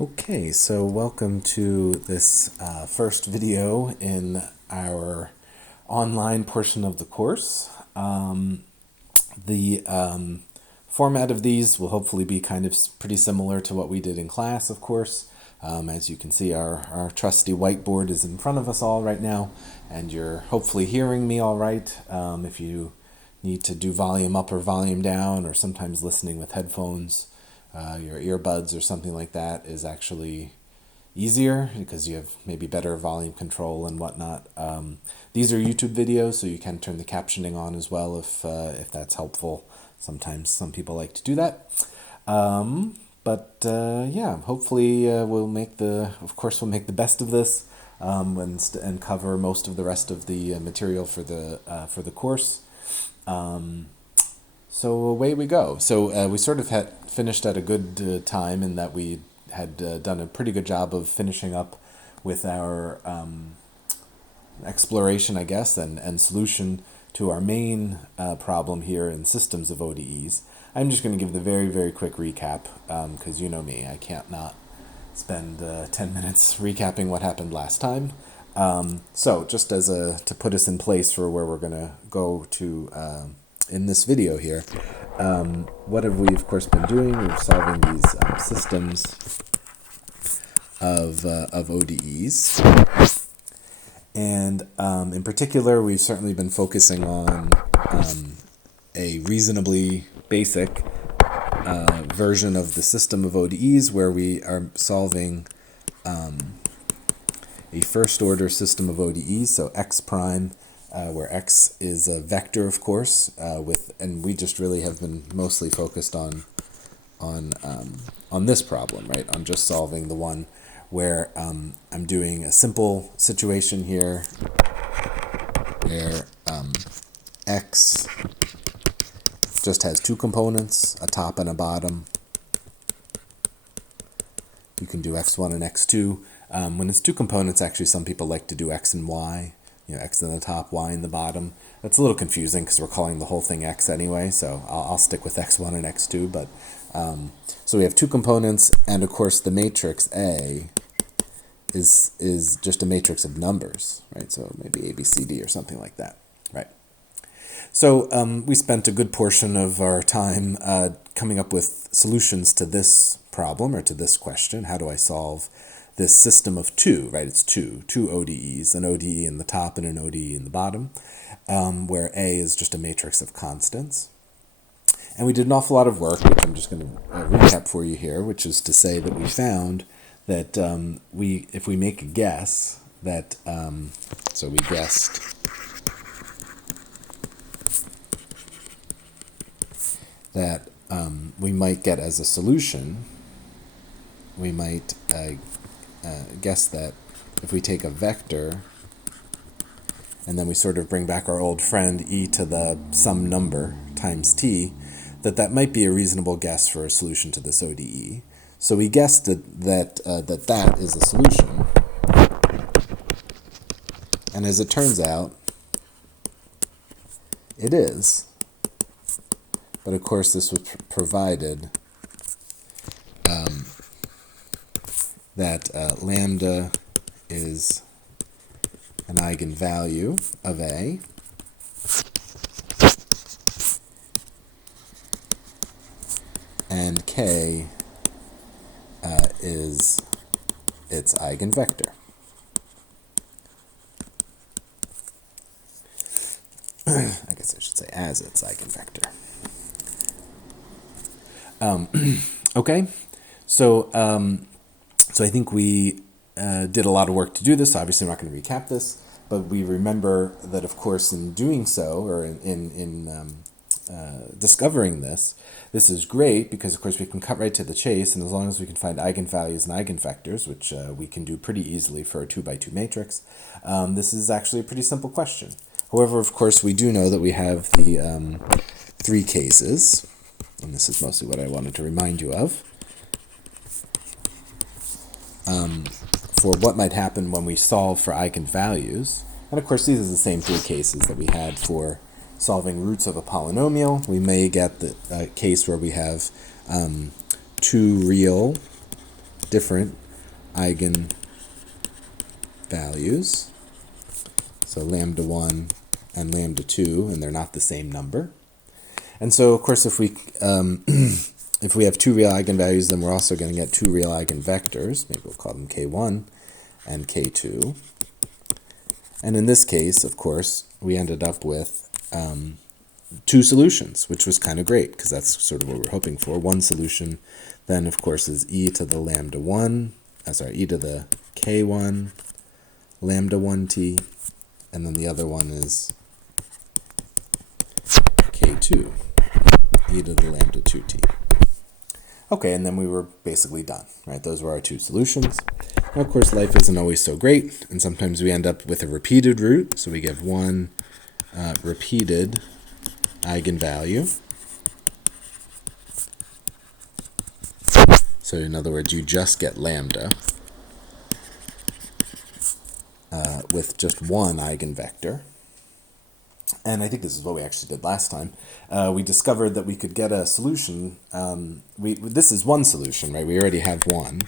Okay, so welcome to this first video in our online portion of the course. The format of these will hopefully be kind of pretty similar to what we did in class, of course. As you can see, our trusty whiteboard is in front of us all right now, and you're hopefully hearing me all right. If you need to do volume up or volume down, or sometimes listening with headphones, your earbuds or something like that is actually easier because you have maybe better volume control and whatnot. These are YouTube videos, so you can turn the captioning on as well if that's helpful. Sometimes some people like to do that. Yeah, hopefully we'll make the best of this and cover most of the rest of the material for the course. So away we go. So we sort of had finished at a good time in that we had done a pretty good job of finishing up with our exploration, I guess, and solution to our main problem here in Systems of ODEs. I'm just going to give the very, very quick recap because you know me, I can't not spend 10 minutes recapping what happened last time. So just to put us in place for where we're going to go to in this video here, what have we of course been doing? We're solving these systems of ODEs, and in particular we've certainly been focusing on a reasonably basic version of the system of ODEs where we are solving a first order system of ODEs, so x prime, where x is a vector, of course, and we just really have been mostly focused on this problem, right? I'm just solving the one where I'm doing a simple situation here, where x just has two components, a top and a bottom. You can do x1 and x2. When it's two components, actually, some people like to do x and y. X in the top, y in the bottom. That's a little confusing because we're calling the whole thing x anyway, so I'll stick with x1 and x2. But so we have two components, and of course the matrix A is just a matrix of numbers, right? So maybe A, B, C, D or something like that, right? So we spent a good portion of our time coming up with solutions to this problem or to this question. How do I solve this system of two, right? It's two ODEs, an ODE in the top and an ODE in the bottom, where A is just a matrix of constants. And we did an awful lot of work, which I'm just going to recap for you here, which is to say that we found that if we make a guess, that, so we guessed that we might get as a solution, we might guess that if we take a vector and then we sort of bring back our old friend e to the some number times t, that might be a reasonable guess for a solution to this ODE. So we guessed that is a solution. And as it turns out, it is. But of course this was provided that lambda is an eigenvalue of A, and K is its eigenvector. I guess I should say as its eigenvector. Okay, so I think we did a lot of work to do this. Obviously, I'm not going to recap this, but we remember that, of course, in doing so, or in discovering this is great because, of course, we can cut right to the chase, and as long as we can find eigenvalues and eigenvectors, which we can do pretty easily for a 2x2 matrix, this is actually a pretty simple question. However, of course, we do know that we have the three cases, and this is mostly what I wanted to remind you of, for what might happen when we solve for eigenvalues. And of course, these are the same three cases that we had for solving roots of a polynomial. We may get the case where we have two real different eigenvalues. So lambda 1 and lambda 2, and they're not the same number. And so, of course, if we if we have two real eigenvalues, then we're also going to get two real eigenvectors. Maybe we'll call them k1 and k2. And in this case, of course, we ended up with two solutions, which was kind of great, because that's sort of what we're hoping for. One solution then, of course, is e to the lambda 1, e to the k1 lambda 1t, and then the other one is k2, e to the lambda 2t. Okay, and then we were basically done, right? Those were our two solutions. Now, of course, life isn't always so great, and sometimes we end up with a repeated root, so we give one repeated eigenvalue. So in other words, you just get lambda with just one eigenvector. And I think this is what we actually did last time. We discovered that we could get a solution. This is one solution, right? We already have one,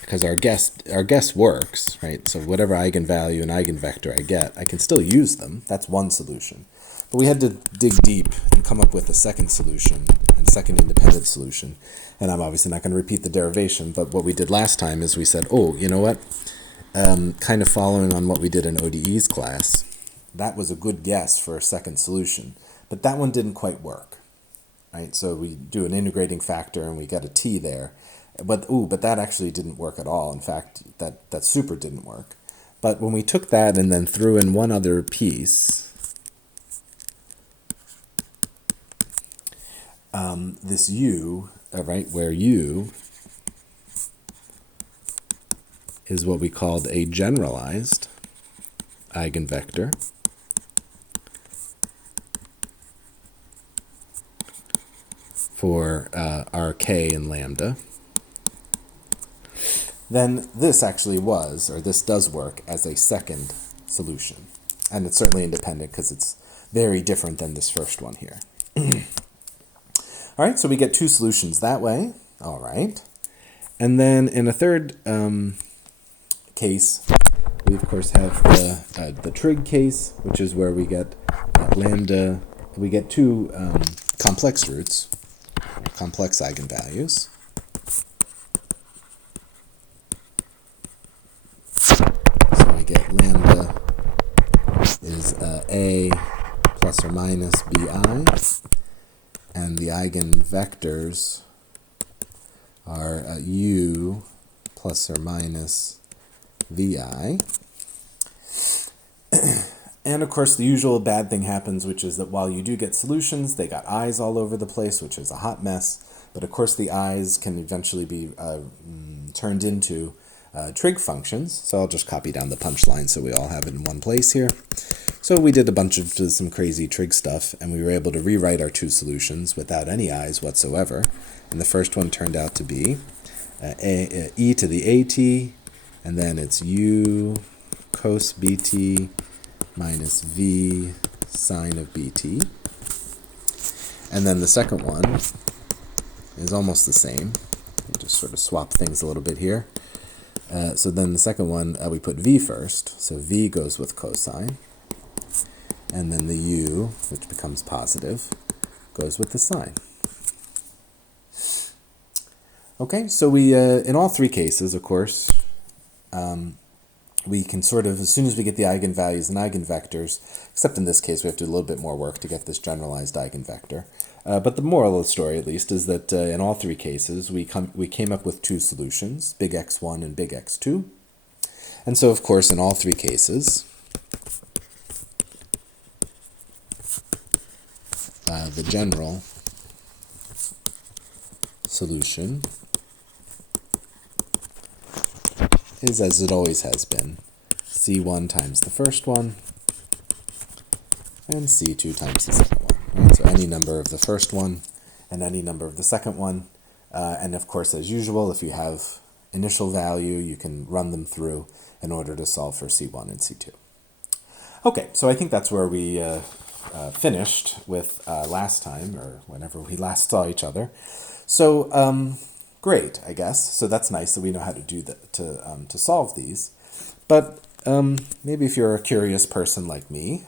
because our guess works, right? So whatever eigenvalue and eigenvector I get, I can still use them. That's one solution. But we had to dig deep and come up with a second solution, and second independent solution. And I'm obviously not going to repeat the derivation, but what we did last time is we said, oh, you know what? Kind of following on what we did in ODE's class, that was a good guess for a second solution, but that one didn't quite work, right? So we do an integrating factor and we got a t there, but that actually didn't work at all. In fact, that super didn't work. But when we took that and then threw in one other piece, this u, right, where u is what we called a generalized eigenvector for our k and lambda, then this actually was, or this does work as a second solution. And it's certainly independent because it's very different than this first one here. All right, so we get two solutions that way. All right. And then in a third case, we of course have the trig case, which is where we get lambda, we get two complex roots, complex eigenvalues. So we get lambda is a plus or minus bi, and the eigenvectors are u plus or minus vi. And of course, the usual bad thing happens, which is that while you do get solutions, they got i's all over the place, which is a hot mess. But of course, the i's can eventually be turned into trig functions. So I'll just copy down the punchline so we all have it in one place here. So we did a bunch of some crazy trig stuff, and we were able to rewrite our two solutions without any i's whatsoever. And the first one turned out to be e to the at, and then it's u cos bt minus v sine of bt. And then the second one is almost the same. We'll just sort of swap things a little bit here. So then the second one, we put v first. So v goes with cosine. And then the u, which becomes positive, goes with the sine. Okay, so we, in all three cases, of course, we can sort of, as soon as we get the eigenvalues and eigenvectors, except in this case we have to do a little bit more work to get this generalized eigenvector. But the moral of the story, at least, is that in all three cases we came up with two solutions, big X1 and big X2. And so, of course, in all three cases, the general solution is as it always has been, C1 times the first one and C2 times the second one. Right? So any number of the first one and any number of the second one. And of course, as usual, if you have initial value, you can run them through in order to solve for C1 and C2. Okay, so I think that's where we finished with last time, or whenever we last saw each other. So Great, I guess. So that's nice that we know how to do that to solve these. But maybe if you're a curious person like me,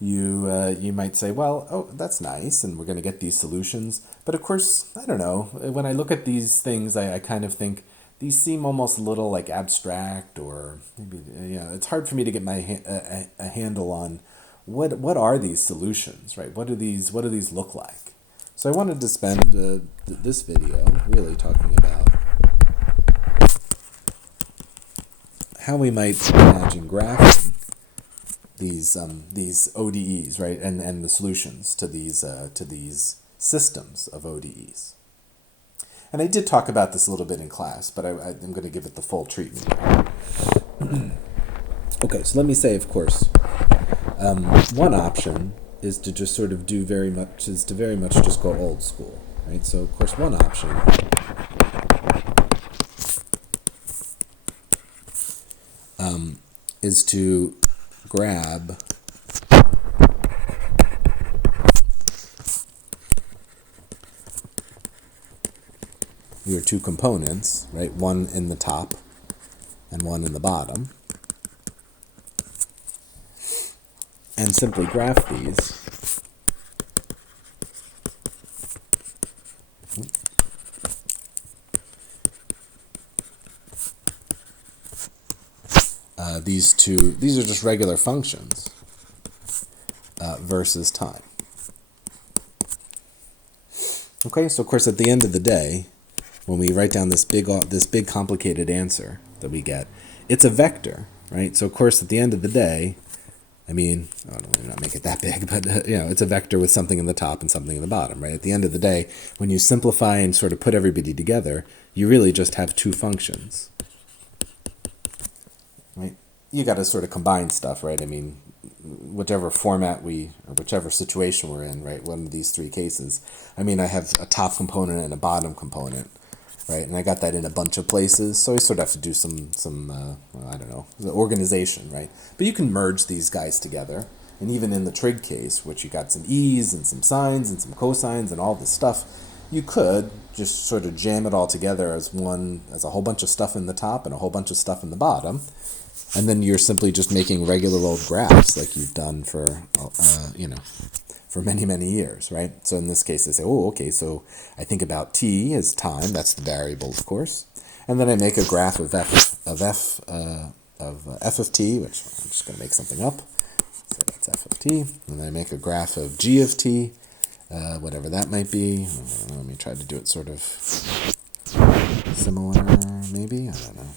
you might say, well, oh, that's nice, and we're going to get these solutions. But of course, I don't know. When I look at these things, I kind of think these seem almost a little like abstract, or maybe it's hard for me to get a handle on what are these solutions, right? What do these look like? So I wanted to spend this video really talking about how we might imagine graphing these ODEs, right, and the solutions to these systems of ODEs. And I did talk about this a little bit in class, but I'm going to give it the full treatment here. Okay, so let me say, of course, one option is to just sort of very much just go old school, right? So of course one option is to grab your two components, right? One in the top and one in the bottom, and simply graph these these are just regular functions versus time. Okay, so of course at the end of the day, when we write down this big complicated answer that we get, it's a vector, right? So of course at the end of the day, I mean, I don't know, not make it that big, but it's a vector with something in the top and something in the bottom, right? At the end of the day, when you simplify and sort of put everybody together, you really just have two functions, right? You got to sort of combine stuff, right? I mean, whichever format or whichever situation we're in, right? One of these three cases. I mean, I have a top component and a bottom component, right? And I got that in a bunch of places, so I sort of have to do some I don't know, the organization, right? But you can merge these guys together, and even in the trig case, which you got some e's and some sines and some cosines and all this stuff, you could just sort of jam it all together as a whole bunch of stuff in the top and a whole bunch of stuff in the bottom. And then you're simply just making regular old graphs like you've done for many, many years, right? So in this case, I say, oh, okay, so I think about t as time. That's the variable, of course. And then I make a graph of f of t, which I'm just going to make something up. So that's f of t. And then I make a graph of g of t, whatever that might be. Let me try to do it sort of similar, maybe. I don't know.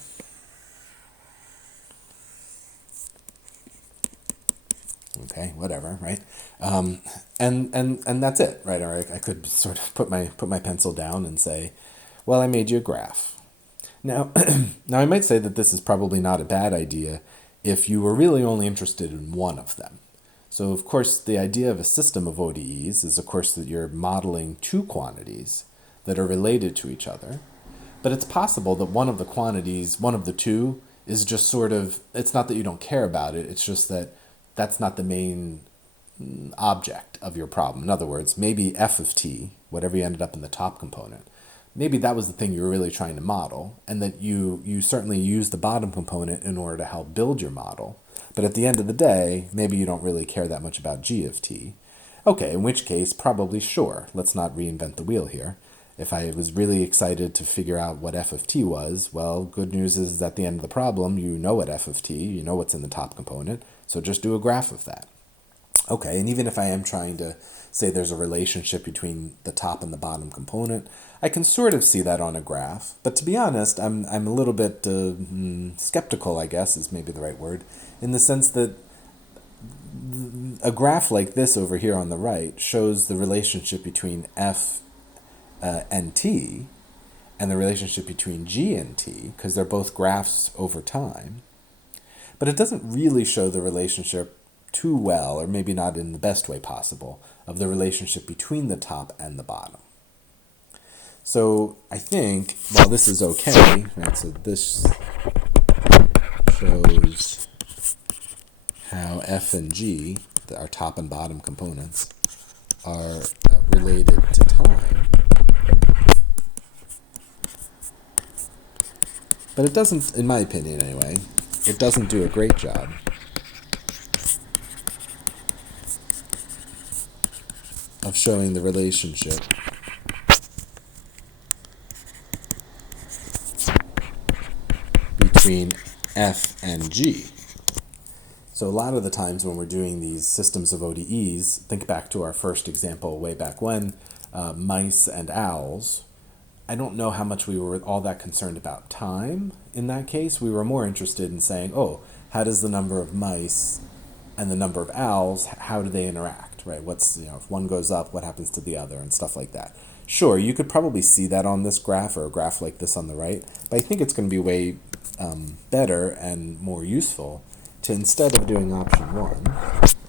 Okay, whatever, right? And that's it, right? Or I could sort of put my pencil down and say, well, I made you a graph. Now, I might say that this is probably not a bad idea if you were really only interested in one of them. So, of course, the idea of a system of ODEs is, of course, that you're modeling two quantities that are related to each other. But it's possible that one of the quantities, one of the two, is just sort of, it's not that you don't care about it, it's just that that's not the main object of your problem. In other words, maybe f of t, whatever you ended up in the top component, maybe that was the thing you were really trying to model, and that you certainly used the bottom component in order to help build your model. But at the end of the day, maybe you don't really care that much about g of t. Okay, in which case, probably sure, let's not reinvent the wheel here. If I was really excited to figure out what f of t was, well, good news is at the end of the problem, you know what f of t, you know what's in the top component, so just do a graph of that. Okay, and even if I am trying to say there's a relationship between the top and the bottom component, I can sort of see that on a graph. But to be honest, I'm a little bit skeptical, I guess is maybe the right word, in the sense that a graph like this over here on the right shows the relationship between f and t, and the relationship between g and t, because they're both graphs over time. But it doesn't really show the relationship too well, or maybe not in the best way possible, of the relationship between the top and the bottom. So I think, while this is okay, right, so this shows how f and g, our top and bottom components, are related to time. But it doesn't, in my opinion anyway, it doesn't do a great job of showing the relationship between F and G. So a lot of the times when we're doing these systems of ODEs, think back to our first example way back when, mice and owls. I don't know how much we were all that concerned about time in that case. We were more interested in saying, oh, how does the number of mice and the number of owls, how do they interact, right? What's, if one goes up, what happens to the other and stuff like that. Sure, you could probably see that on this graph or a graph like this on the right, but I think it's going to be way better and more useful to, instead of doing option one,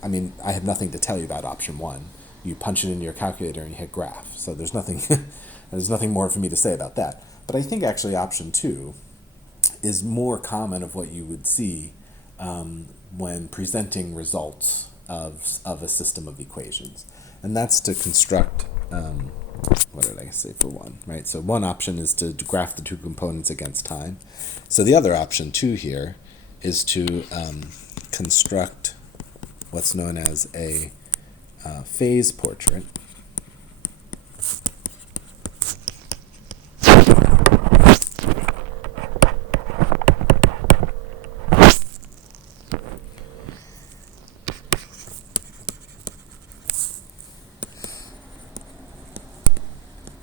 I mean, I have nothing to tell you about option one. You punch it into your calculator and you hit graph. So there's nothing, there's nothing more for me to say about that. But I think actually option two is more common of what you would see when presenting results of a system of equations. And that's to construct, what did I say for one, right? So one option is to graph the two components against time. So the other option two here is to construct what's known as a phase portrait.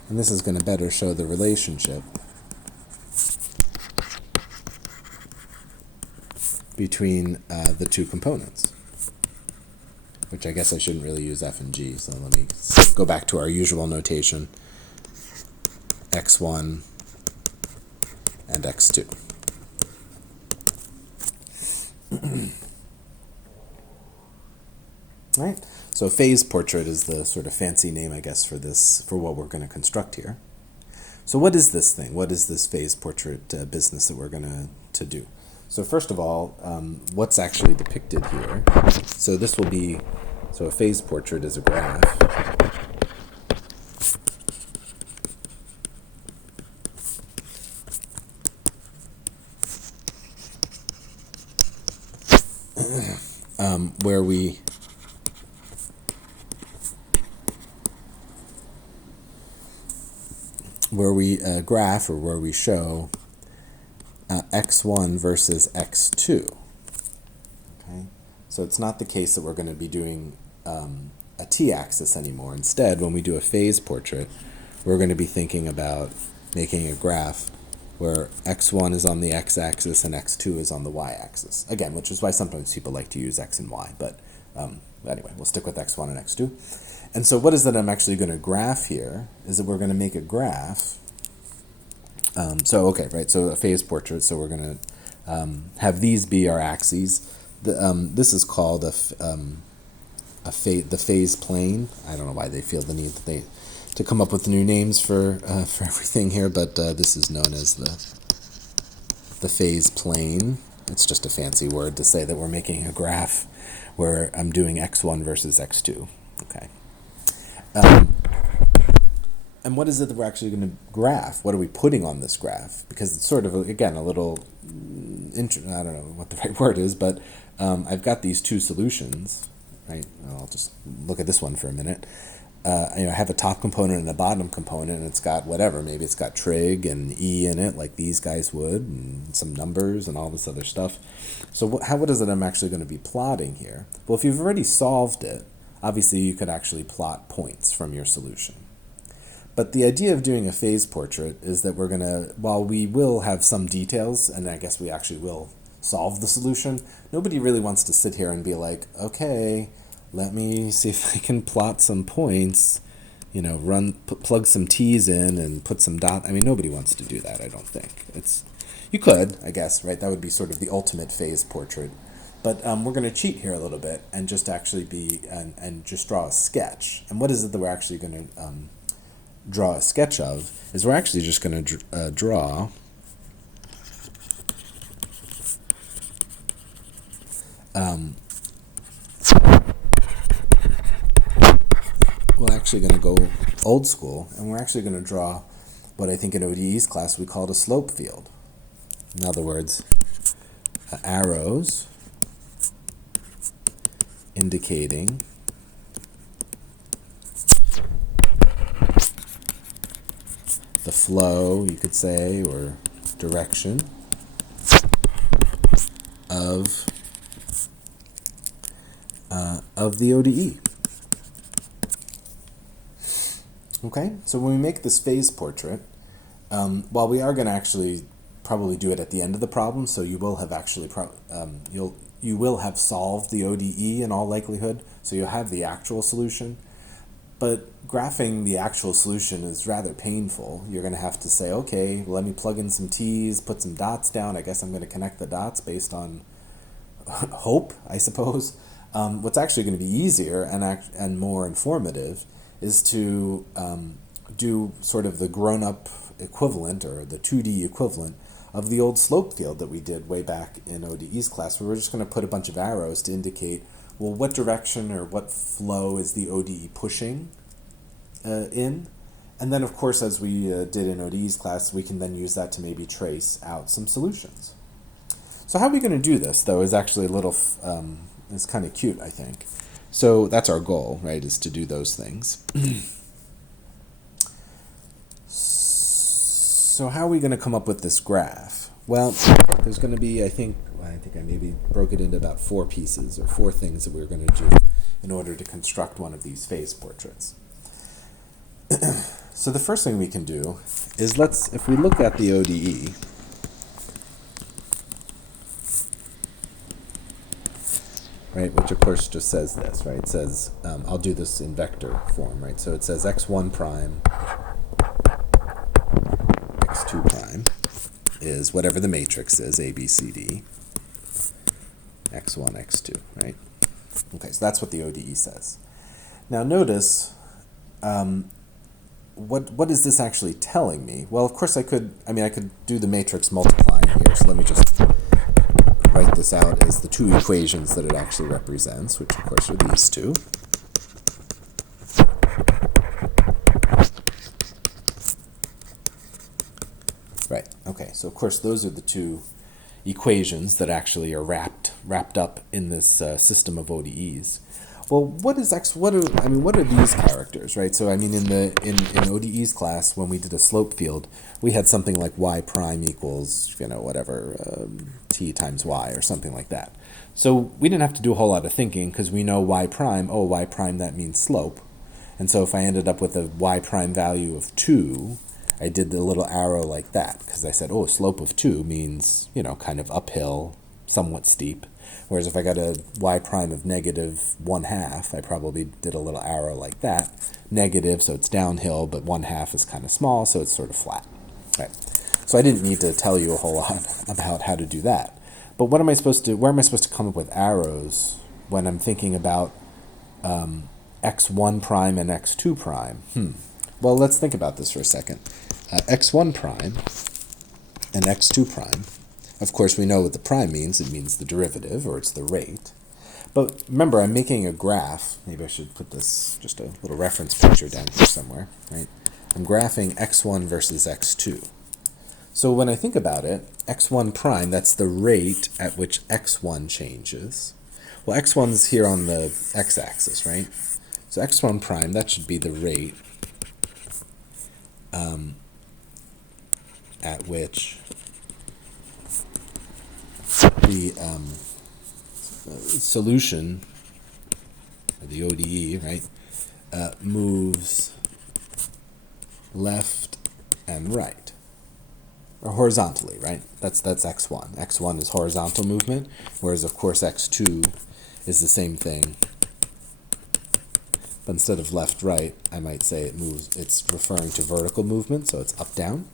And this is going to better show the relationship between the two components, which I guess I shouldn't really use F and G, so let me go back to our usual notation, x1 and x2. All right, so phase portrait is the sort of fancy name, I guess, for this, for what we're going to construct here. So what is this thing? What is this phase portrait business that we're going to do? So first of all, what's actually depicted here? So this will be, so a phase portrait is a graph. Where we graph, or where we show x1 versus x2. Okay, so it's not the case that we're going to be doing a t-axis anymore. Instead, when we do a phase portrait, we're going to be thinking about making a graph where x1 is on the x-axis and x2 is on the y-axis. Again, which is why sometimes people like to use x and y, but anyway, we'll stick with x1 and x2. And so what is that I'm actually going to graph here is that we're going to make a graph. So a phase portrait, so we're going to have these be our axes. This is called the phase plane. I don't know why they feel the need to come up with new names for everything here, but this is known as the phase plane. It's just a fancy word to say that we're making a graph where I'm doing x1 versus x2. Okay. And what is it that we're actually going to graph? What are we putting on this graph? Because it's sort of, again, a little, I don't know what the right word is, but I've got these two solutions, right? I'll just look at this one for a minute. I have a top component and a bottom component, and it's got whatever. Maybe it's got trig and e in it, like these guys would, and some numbers and all this other stuff. So what is it I'm actually going to be plotting here? Well, if you've already solved it, obviously you could actually plot points from your solution. But the idea of doing a phase portrait is that we're going to, while we will have some details, and I guess we actually will solve the solution, nobody really wants to sit here and be like, okay, let me see if I can plot some points, plug some t's in and put some dot. I mean, nobody wants to do that, I don't think. You could, I guess, right? That would be sort of the ultimate phase portrait. But we're going to cheat here a little bit and just actually and just draw a sketch. And what is it that we're actually going to draw a sketch of is we're actually just going to draw we're actually going to go old school, and we're actually going to draw what I think in ODE's class we called a slope field. In other words, arrows indicating the flow, you could say, or direction of the ODE. Okay, so when we make this phase portrait, while we are going to actually probably do it at the end of the problem, so you will have actually you will have solved the ODE in all likelihood, so you'll have the actual solution. But graphing the actual solution is rather painful. You're going to have to say, okay, let me plug in some t's, put some dots down. I guess I'm going to connect the dots based on hope, I suppose. What's actually going to be easier and more informative is to do sort of the grown-up equivalent, or the 2D equivalent, of the old slope field that we did way back in ODE's class, where we're just going to put a bunch of arrows to indicate, well, what direction or what flow is the ODE pushing in? And then, of course, as we did in ODE's class, we can then use that to maybe trace out some solutions. So how are we going to do this, though, is actually a little, is kind of cute, I think. So that's our goal, right, is to do those things. So how are we going to come up with this graph? Well, there's going to be, I think I maybe broke it into about 4 pieces, or 4 things that we're going to do in order to construct one of these phase portraits. So the first thing we can do is if we look at the ODE, right, which of course just says this, right? It says, I'll do this in vector form, right? So it says x1 prime, x2 prime is whatever the matrix is, A, B, C, D, x1, x2, right? Okay, so that's what the ODE says. Now notice, what is this actually telling me? Well, of course I could do the matrix multiplying here, so let me just write this out as the 2 equations that it actually represents, which of course are these 2. Right, okay, so of course those are the 2 equations that actually are wrapped up in this system of ODEs. Well, what are these characters, right? So I mean, in ODE's class, when we did a slope field, we had something like y prime equals, whatever, t times y, or something like that. So we didn't have to do a whole lot of thinking, because we know y prime, that means slope. And so if I ended up with a y prime value of 2, I did the little arrow like that, because I said, slope of 2 means, kind of uphill, somewhat steep. Whereas if I got a y prime of negative 1/2, I probably did a little arrow like that. Negative, so it's downhill, but 1/2 is kind of small, so it's sort of flat. Right. So I didn't need to tell you a whole lot about how to do that. But where am I supposed to come up with arrows when I'm thinking about x1 prime and x2 prime? Well, let's think about this for a second. X1 prime and x2 prime, of course we know what the prime means. It means the derivative, or it's the rate. But remember, I'm making a graph. Maybe I should put this, just a little reference picture down here somewhere, right? I'm graphing x1 versus x2. So when I think about it, x1 prime, that's the rate at which x1 changes. Well, x1's here on the x-axis, right? So x1 prime, that should be the rate at which the solution, or the ODE, right, moves left and right, or horizontally, right? That's x1. x1 is horizontal movement, whereas of course x2 is the same thing, but instead of left-right, I might say it's referring to vertical movement, so it's up-down.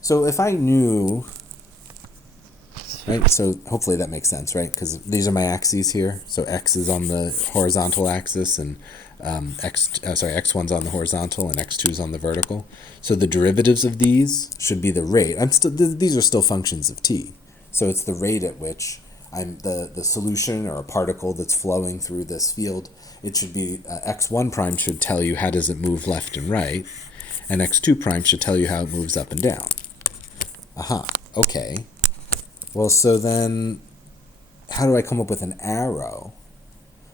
So if I knew, right, so hopefully that makes sense, right? Because these are my axes here. So x is on the horizontal axis, and x1's on the horizontal, and x2's on the vertical. So the derivatives of these should be the rate. These are still functions of t. So it's the rate at which the solution, or a particle that's flowing through this field, it should be x1 prime should tell you how does it move left and right, and x2 prime should tell you how it moves up and down. Aha, okay. Well, so then how do I come up with an arrow?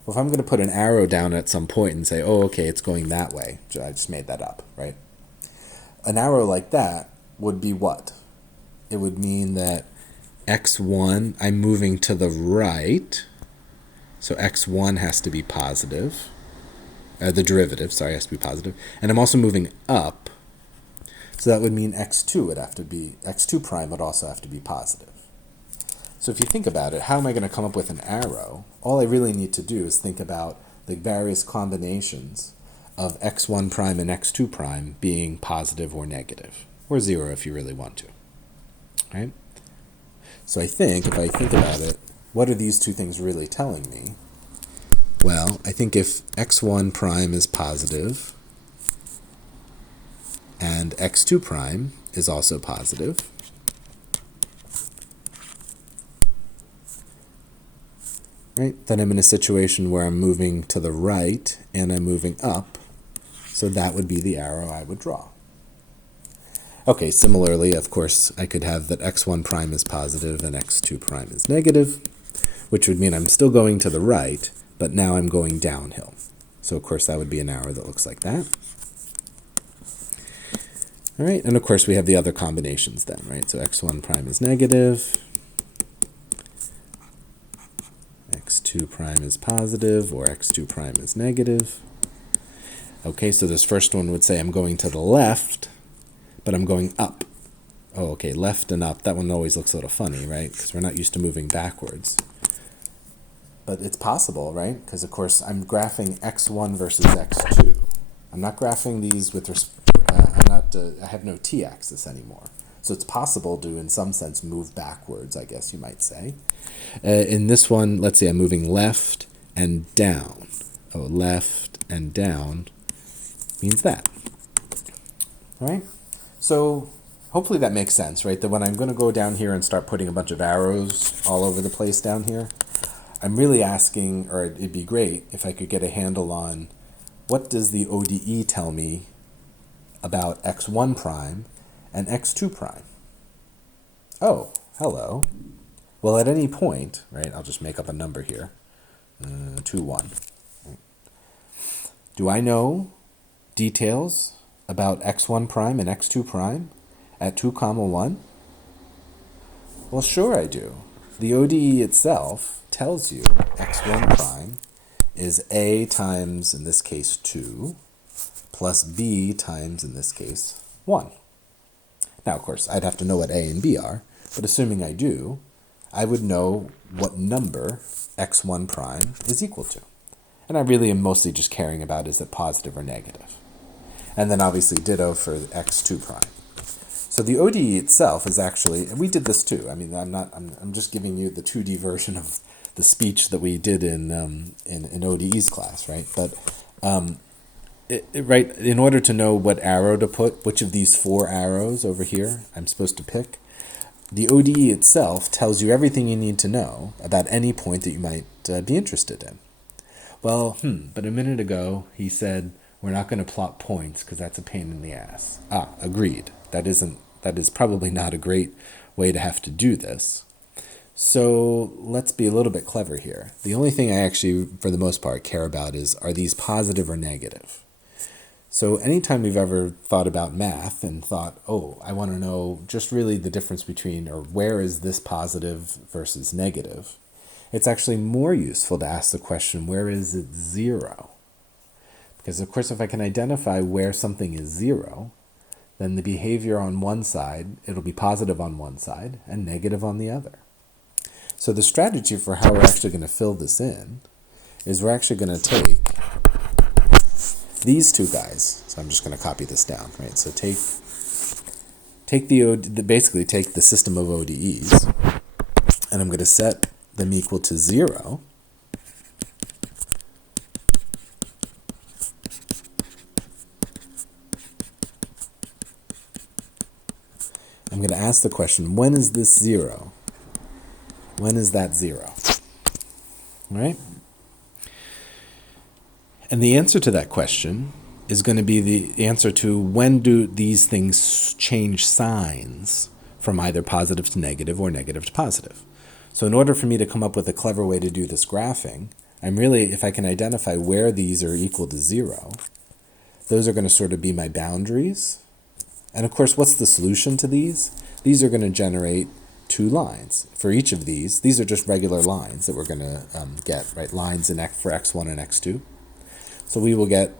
Well, if I'm going to put an arrow down at some point and say, oh, okay, it's going that way, I just made that up, right? An arrow like that would be what? It would mean that x1, I'm moving to the right, so x1 has to be positive. The derivative, sorry, has to be positive. And I'm also moving up, so that would mean x2 would have to be, x2 prime would also have to be positive. So if you think about it, how am I going to come up with an arrow? All I really need to do is think about the various combinations of x1 prime and x2 prime being positive or negative, or 0 if you really want to. Right? So I think, if I think about it, what are these two things really telling me? Well, I think if x1 prime is positive and x2 prime is also positive, right, then I'm in a situation where I'm moving to the right and I'm moving up, so that would be the arrow I would draw. Okay, similarly, of course, I could have that x1 prime is positive and x2 prime is negative, which would mean I'm still going to the right, but now I'm going downhill. So, of course, that would be an arrow that looks like that. All right, and of course, we have the other combinations then, right? So x1 prime is negative, x2 prime is positive, or x2 prime is negative. Okay, so this first one would say I'm going to the left, but I'm going up. Oh, okay, left and up. That one always looks a little funny, right? Because we're not used to moving backwards. But it's possible, right? Because, of course, I'm graphing x1 versus x2. I'm not graphing these with I have no t-axis anymore. So it's possible to, in some sense, move backwards, I guess you might say. In this one, let's say I'm moving left and down. Oh, left and down means that. All right? So hopefully that makes sense, right? That when I'm going to go down here and start putting a bunch of arrows all over the place down here, I'm really asking, or it'd be great if I could get a handle on what does the ODE tell me about x1 prime and x2 prime. Oh, hello. Well, at any point, right, I'll just make up a number here, 2, 1. Right. Do I know details about x1 prime and x2 prime at 2, 1? Well, sure I do. The ODE itself tells you x1 prime is a times, in this case, 2, plus b times, in this case, 1. Now, of course, I'd have to know what a and b are, but assuming I do, I would know what number x1 prime is equal to. And I really am mostly just caring about is it positive or negative. And then obviously ditto for x2 prime. So the ODE itself is actually, and we did this too. I mean, I'm just giving you the 2D version of the speech that we did in ODE's class, right? But right, in order to know what arrow to put, which of these 4 arrows over here I'm supposed to pick, the ODE itself tells you everything you need to know about any point that you might be interested in. Well, but a minute ago he said we're not going to plot points because that's a pain in the ass. Agreed. That is probably not a great way to have to do this. So let's be a little bit clever here. The only thing I actually, for the most part, care about is, are these positive or negative? So anytime we've ever thought about math and thought, oh, I want to know just really the difference between, or where is this positive versus negative, it's actually more useful to ask the question, where is it 0? Because, of course, if I can identify where something is 0, then the behavior on one side, it'll be positive on one side and negative on the other. So the strategy for how we're actually going to fill this in is we're actually going to take these two guys. So I'm just going to copy this down, right? So basically take the system of ODEs, and I'm going to set them equal to 0. I'm going to ask the question, when is this 0? When is that 0? All right? And the answer to that question is going to be the answer to when do these things change signs from either positive to negative or negative to positive. So in order for me to come up with a clever way to do this graphing, I'm really, if I can identify where these are equal to 0, those are going to sort of be my boundaries. And of course, what's the solution to these? These are going to generate two lines. For each of these are just regular lines that we're going to get, right? Lines in for x1 and x2. So we will get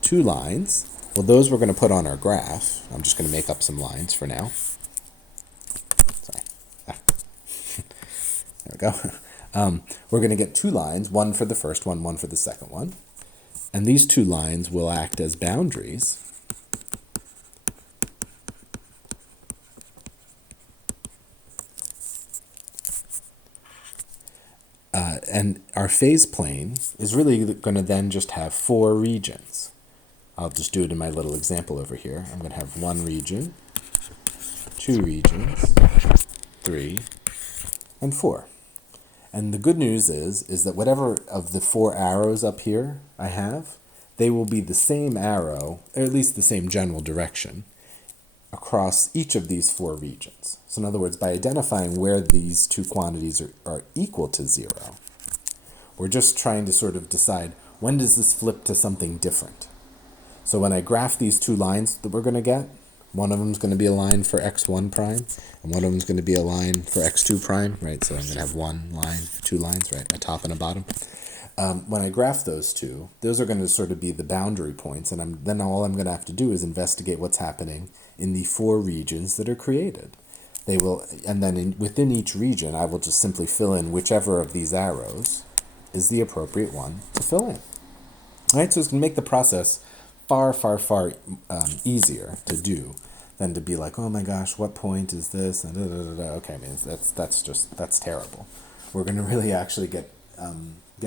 two lines. Well, those we're going to put on our graph. I'm just going to make up some lines for now. Sorry. There we go. We're going to get two lines, one for the first one, one for the second one. And these two lines will act as boundaries. And our phase plane is really going to then just have 4 regions. I'll just do it in my little example over here. I'm going to have 1 region, 2 regions, 3, and 4. And the good news is that whatever of the 4 arrows up here I have, they will be the same arrow, or at least the same general direction, across each of these 4 regions. So in other words, by identifying where these two quantities are equal to 0, we're just trying to sort of decide when does this flip to something different. So when I graph these two lines that we're going to get, one of them is going to be a line for x1 prime, and one of them is going to be a line for x2 prime, right? So I'm going to have one line, 2 lines, right? A top and a bottom. When I graph those two, those are going to sort of be the boundary points, and then all I'm going to have to do is investigate what's happening in the 4 regions that are created. They will, and then within each region, I will just simply fill in whichever of these arrows is the appropriate one to fill in. All right, so it's going to make the process far, far, far easier to do than to be like, oh my gosh, what point is this? And okay, I mean, that's terrible. We're going to really actually get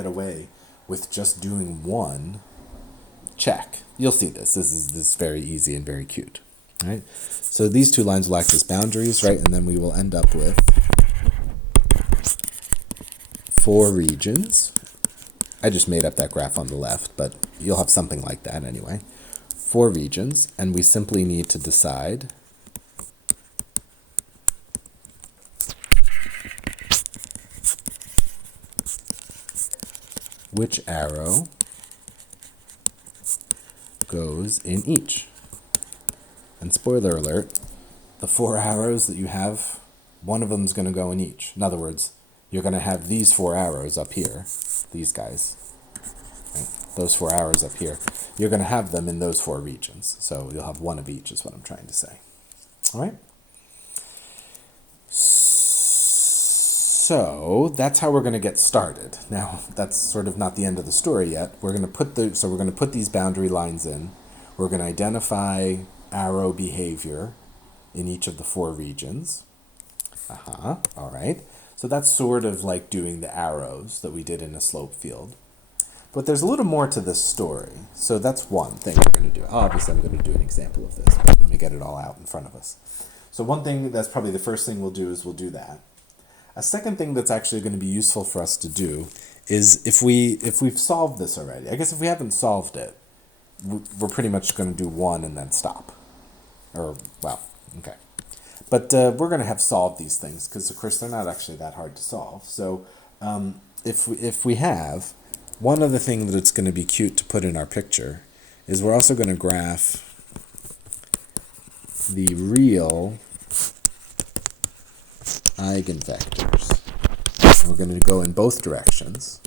away with just doing one check. You'll see this. This is very easy and very cute. All right. So these two lines will act as boundaries, right? And then we will end up with 4 regions. I just made up that graph on the left, but you'll have something like that anyway. 4 regions, and we simply need to decide which arrow goes in each. And spoiler alert, the 4 arrows that you have, one of them is going to go in each. In other words, you're going to have these 4 arrows up here, these guys, right? Those 4 arrows up here. You're going to have them in those 4 regions. So you'll have one of each is what I'm trying to say. All right? So that's how we're going to get started. Now, that's sort of not the end of the story yet. We're going to put these boundary lines in. We're going to identify arrow behavior in each of the 4 regions. All right. So that's sort of like doing the arrows that we did in a slope field. But there's a little more to this story. So that's one thing we're going to do. Obviously, I'm going to do an example of this, but let me get it all out in front of us. So one thing that's probably the first thing we'll do is we'll do that. A second thing that's actually going to be useful for us to do is if we've solved this already. I guess if we haven't solved it, we're pretty much going to do one and then stop. Okay. But we're going to have solved these things because, of course, they're not actually that hard to solve. So if we have, one other thing that it's going to be cute to put in our picture is we're also going to graph the real eigenvectors. We're going to go in both directions.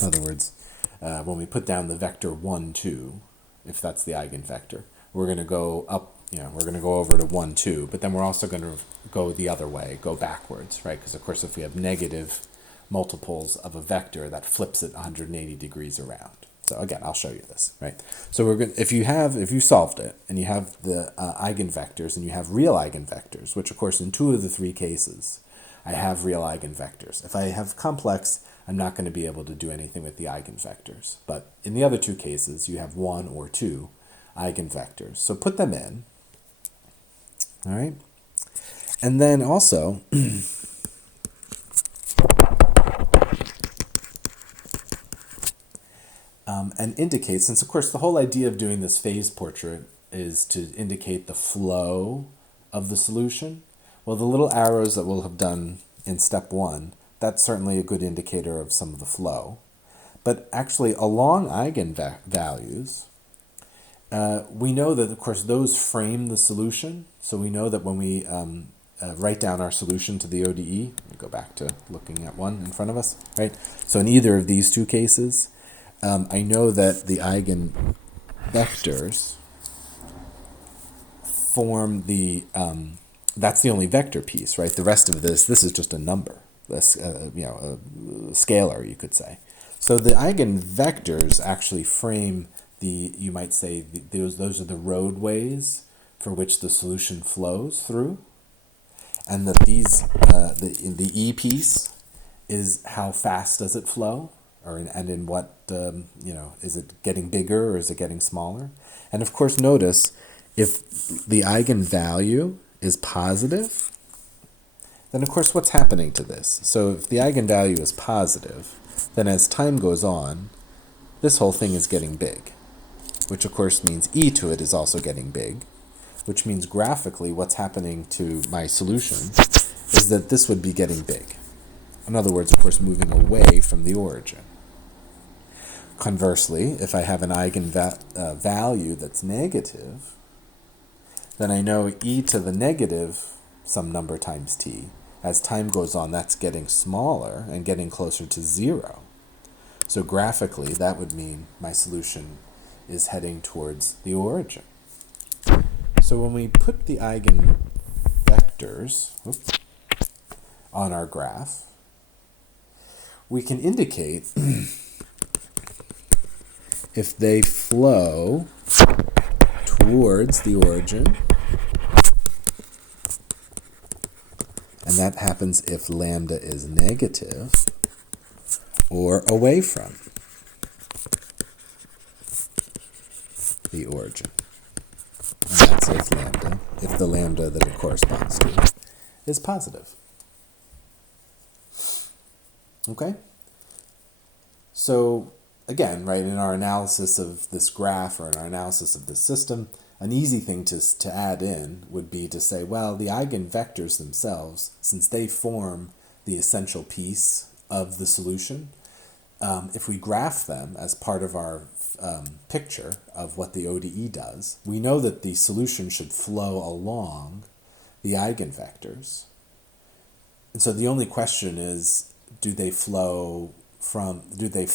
In other words, when we put down the vector 1, 2, if that's the eigenvector, we're going to go up, we're going to go over to 1, 2, but then we're also going to go the other way, go backwards, right? Because, of course, if we have negative multiples of a vector, that flips it 180 degrees around. So again, I'll show you this, right? So we're going if you solved it and you have the eigenvectors and you have real eigenvectors, which of course in 2 of the 3 cases, I have real eigenvectors. If I have complex, I'm not going to be able to do anything with the eigenvectors. But in the other 2 cases, you have 1 or 2 eigenvectors. So put them in, all right? And then also, and indicates, since of course the whole idea of doing this phase portrait is to indicate the flow of the solution. Well, the little arrows that we'll have done in step 1, that's certainly a good indicator of some of the flow. But actually along eigenvalues, we know that, of course, those frame the solution. So we know that when we write down our solution to the ODE, let me go back to looking at one in front of us, right? So in either of these two cases, I know that the eigenvectors form the, that's the only vector piece, right? The rest of this is just a number, this, a scalar, you could say. So the eigenvectors actually frame the, you might say, those are the roadways for which the solution flows through, and that these, the E piece is how fast does it flow, and in what, is it getting bigger or is it getting smaller? And of course, notice if the eigenvalue is positive, then of course what's happening to this? So if the eigenvalue is positive, then as time goes on, this whole thing is getting big, which of course means e to it is also getting big, which means graphically what's happening to my solution is that this would be getting big. In other words, of course, moving away from the origin. Conversely, if I have an eigenvalue that's negative, then I know e to the negative some number times t. As time goes on, that's getting smaller and getting closer to 0. So graphically, that would mean my solution is heading towards the origin. So when we put the eigenvectors on our graph, we can indicate if they flow towards the origin, and that happens if lambda is negative, or away from the origin. And that's if the lambda that it corresponds to is positive. Okay? So again, right, in our analysis of this graph or in our analysis of this system, an easy thing to add in would be to say, well, the eigenvectors themselves, since they form the essential piece of the solution, if we graph them as part of our picture of what the ODE does, we know that the solution should flow along the eigenvectors. And so the only question is, do they flow away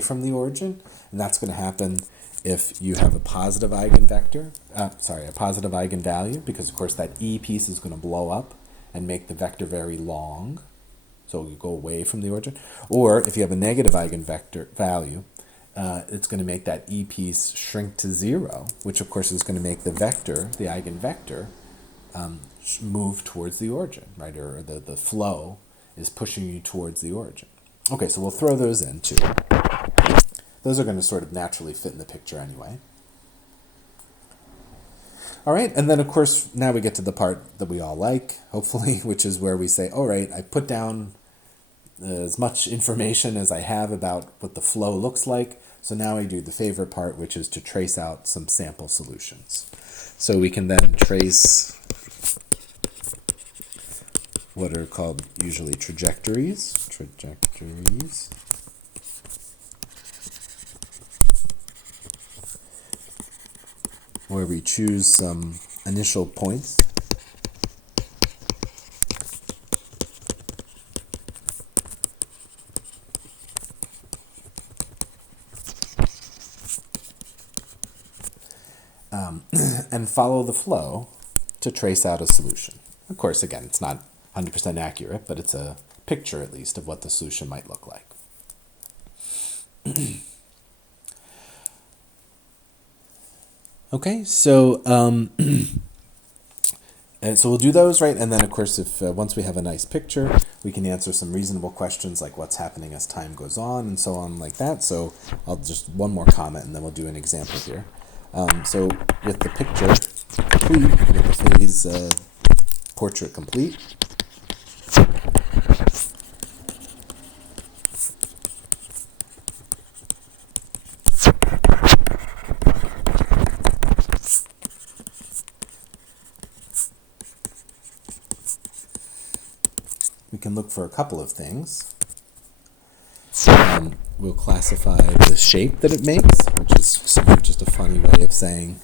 from the origin? And that's going to happen if you have a positive eigenvector, a positive eigenvalue, because of course that E piece is going to blow up and make the vector very long. So you go away from the origin. Or if you have a negative eigenvector value, it's going to make that E piece shrink to 0, which of course is going to make the vector, the eigenvector, move towards the origin, right? Or the flow is pushing you towards the origin. Okay, so we'll throw those in too. Those are going to sort of naturally fit in the picture anyway. All right, and then of course, now we get to the part that we all like, hopefully, which is where we say, all right, I put down as much information as I have about what the flow looks like. So now I do the favorite part, which is to trace out some sample solutions. So we can then trace what are called usually trajectories, where we choose some initial points and follow the flow to trace out a solution. Of course, again, it's not 100% accurate, but it's a picture at least of what the solution might look like. Okay, so and so we'll do those, right? And then, of course, if once we have a nice picture, we can answer some reasonable questions like what's happening as time goes on and so on like that. So I'll just one more comment and then we'll do an example here. So with the picture complete, with the phase portrait complete, look for a couple of things. We'll classify the shape that it makes, which is sort of just a funny way of saying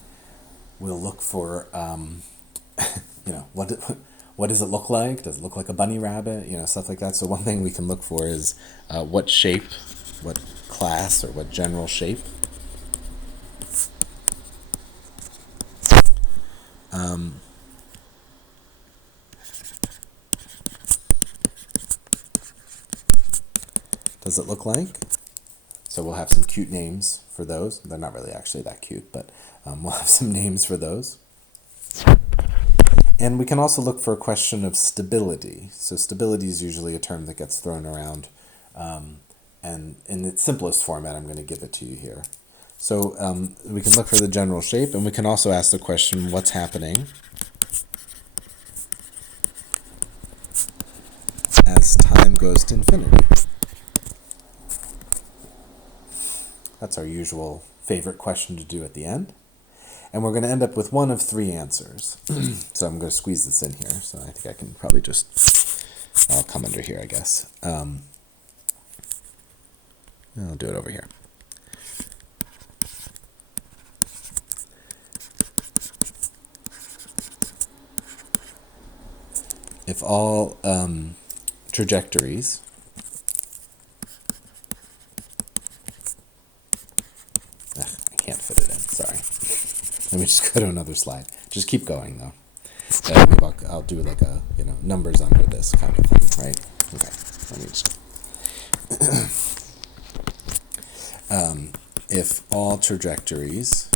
we'll look for, what does it look like? Does it look like a bunny rabbit? Stuff like that. So one thing we can look for is what shape, what class, or what general shape. Does it look like? So we'll have some cute names for those. They're not really actually that cute, but we'll have some names for those. And we can also look for a question of stability. So stability is usually a term that gets thrown around. And in its simplest format, I'm going to give it to you here. So we can look for the general shape, and we can also ask the question, what's happening as time goes to infinity? That's our usual favorite question to do at the end. And we're going to end up with one of three answers. So I'm going to squeeze this in here. So I think I can probably just, I'll come under here, I guess. I'll do it over here. If all trajectories I can't fit it in, sorry. Let me just go to another slide. Just keep going, though. Maybe I'll do like a, numbers under this kind of thing, right? Okay, let me just... if all trajectories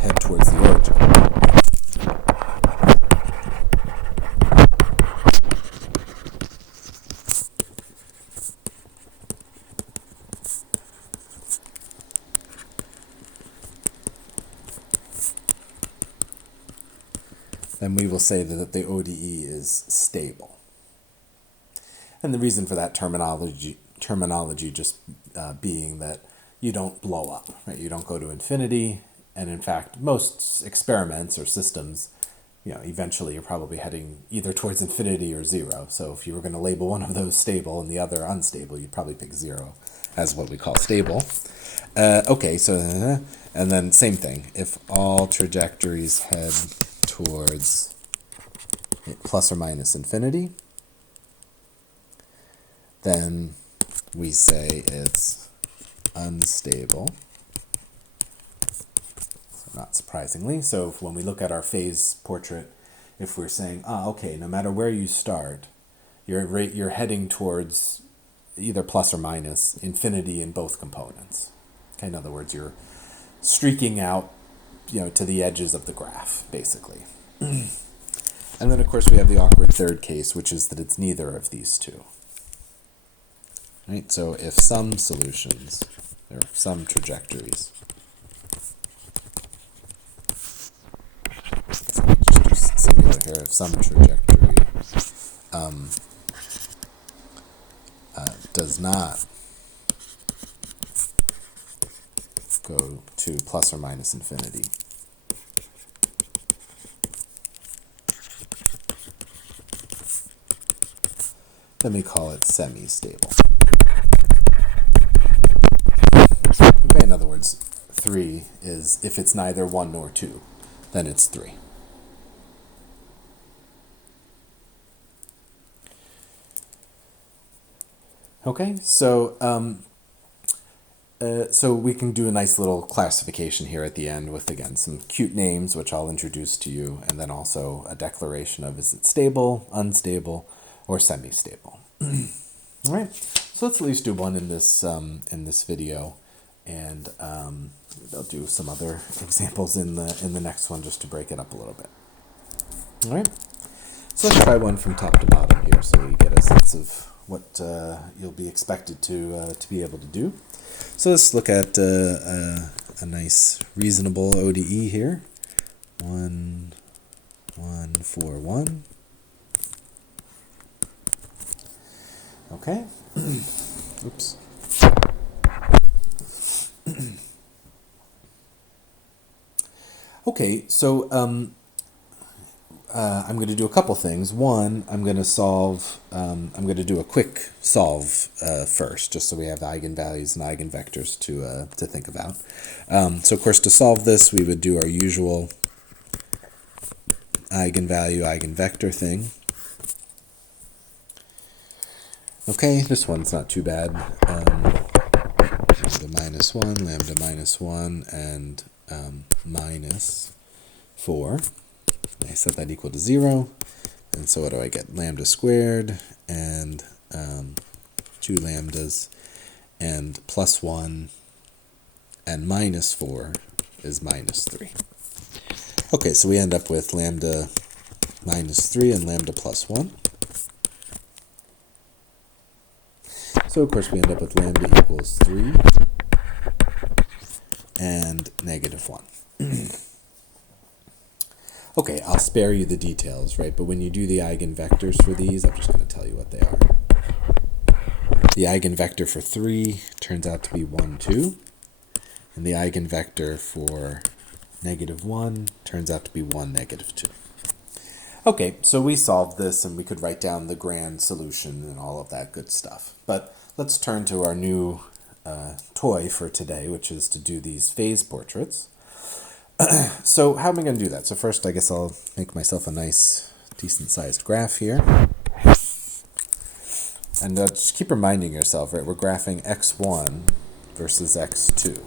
head towards the origin, then we will say that the ODE is stable. And the reason for that terminology just being that you don't blow up, right? You don't go to infinity, and in fact, most experiments or systems, eventually you're probably heading either towards infinity or zero. So if you were going to label one of those stable and the other unstable, you'd probably pick zero as what we call stable. Okay, so, and then same thing. If all trajectories head towards plus or minus infinity, then we say it's unstable. So not surprisingly. So when we look at our phase portrait, if we're saying, okay, no matter where you start, you're heading towards either plus or minus infinity in both components. Okay, in other words, you're streaking out, to the edges of the graph, basically. And then, of course, we have the awkward third case, which is that it's neither of these two. Right? So if some solutions, or some trajectories, just do singular here, if some trajectory does not go to plus or minus infinity, then we call it semi-stable. Okay, in other words, 3 is, if it's neither 1 nor 2, then it's 3. Okay, so so we can do a nice little classification here at the end with, again, some cute names, which I'll introduce to you, and then also a declaration of, is it stable, unstable, or semi-stable. All right, so let's at least do one in this video, and I'll do some other examples in the next one just to break it up a little bit. All right, so let's try one from top to bottom here, so we get a sense of what you'll be expected to be able to do. So let's look at a nice reasonable ODE here. 1, 1, 4, 1. Okay. Oops. Okay, so I'm going to do a couple things. One, I'm going to solve, I'm going to do a quick solve first, just so we have eigenvalues and eigenvectors to think about. So of course, to solve this, we would do our usual eigenvalue, eigenvector thing. Okay, this one's not too bad. Lambda minus 1, lambda minus 1, and minus 4. I set that equal to 0. And so what do I get? Lambda squared and 2 lambdas and plus 1 and minus 4 is minus 3. Okay, so we end up with lambda minus 3 and lambda plus 1. So of course we end up with lambda equals 3 and negative 1. Okay, I'll spare you the details, right? But when you do the eigenvectors for these, I'm just going to tell you what they are. The eigenvector for 3 turns out to be 1, 2. And the eigenvector for negative 1 turns out to be 1, negative 2. Okay, so we solved this and we could write down the grand solution and all of that good stuff. But let's turn to our new toy for today, which is to do these phase portraits. So how am I going to do that? So first, I guess I'll make myself a nice, decent-sized graph here. And just keep reminding yourself, right, we're graphing x1 versus x2.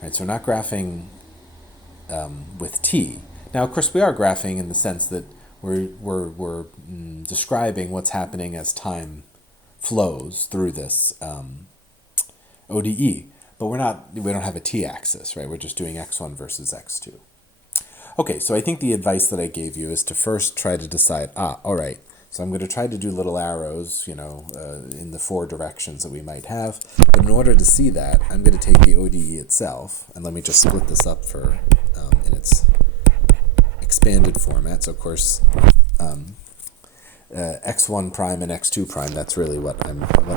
Right, so we're not graphing with t. Now, of course, we are graphing in the sense that we're describing what's happening as time flows through this ODE. But we don't have a t-axis, right? We're just doing x1 versus x2. Okay, so I think the advice that I gave you is to first try to decide, all right, so I'm going to try to do little arrows, in the 4 directions that we might have. But in order to see that, I'm going to take the ODE itself, and let me just split this up for in its expanded format. So of course, x1 prime and x2 prime, that's really what I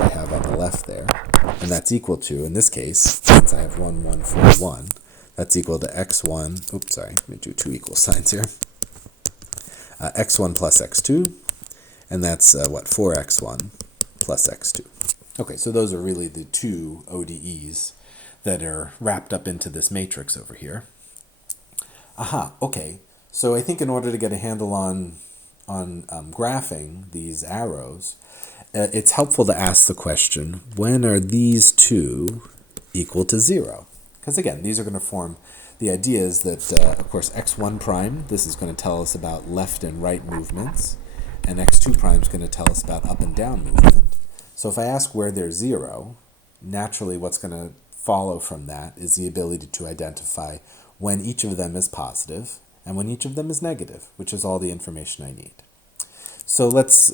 have on the left there. And that's equal to, in this case, since I have 1, 1, 4, 1, that's equal to x1, oops, sorry, let me do 2 equal signs here. X1 plus x2, and that's 4x1 plus x2. Okay, so those are really the 2 ODEs that are wrapped up into this matrix over here. Aha, okay, so I think in order to get a handle on graphing these arrows, it's helpful to ask the question, when are these 2 equal to 0? Because again, these are going to form, the idea is that, of course, x1 prime, this is going to tell us about left and right movements, and x2 prime is going to tell us about up and down movement. So if I ask where they're 0, naturally what's going to follow from that is the ability to identify when each of them is positive and when each of them is negative, which is all the information I need. So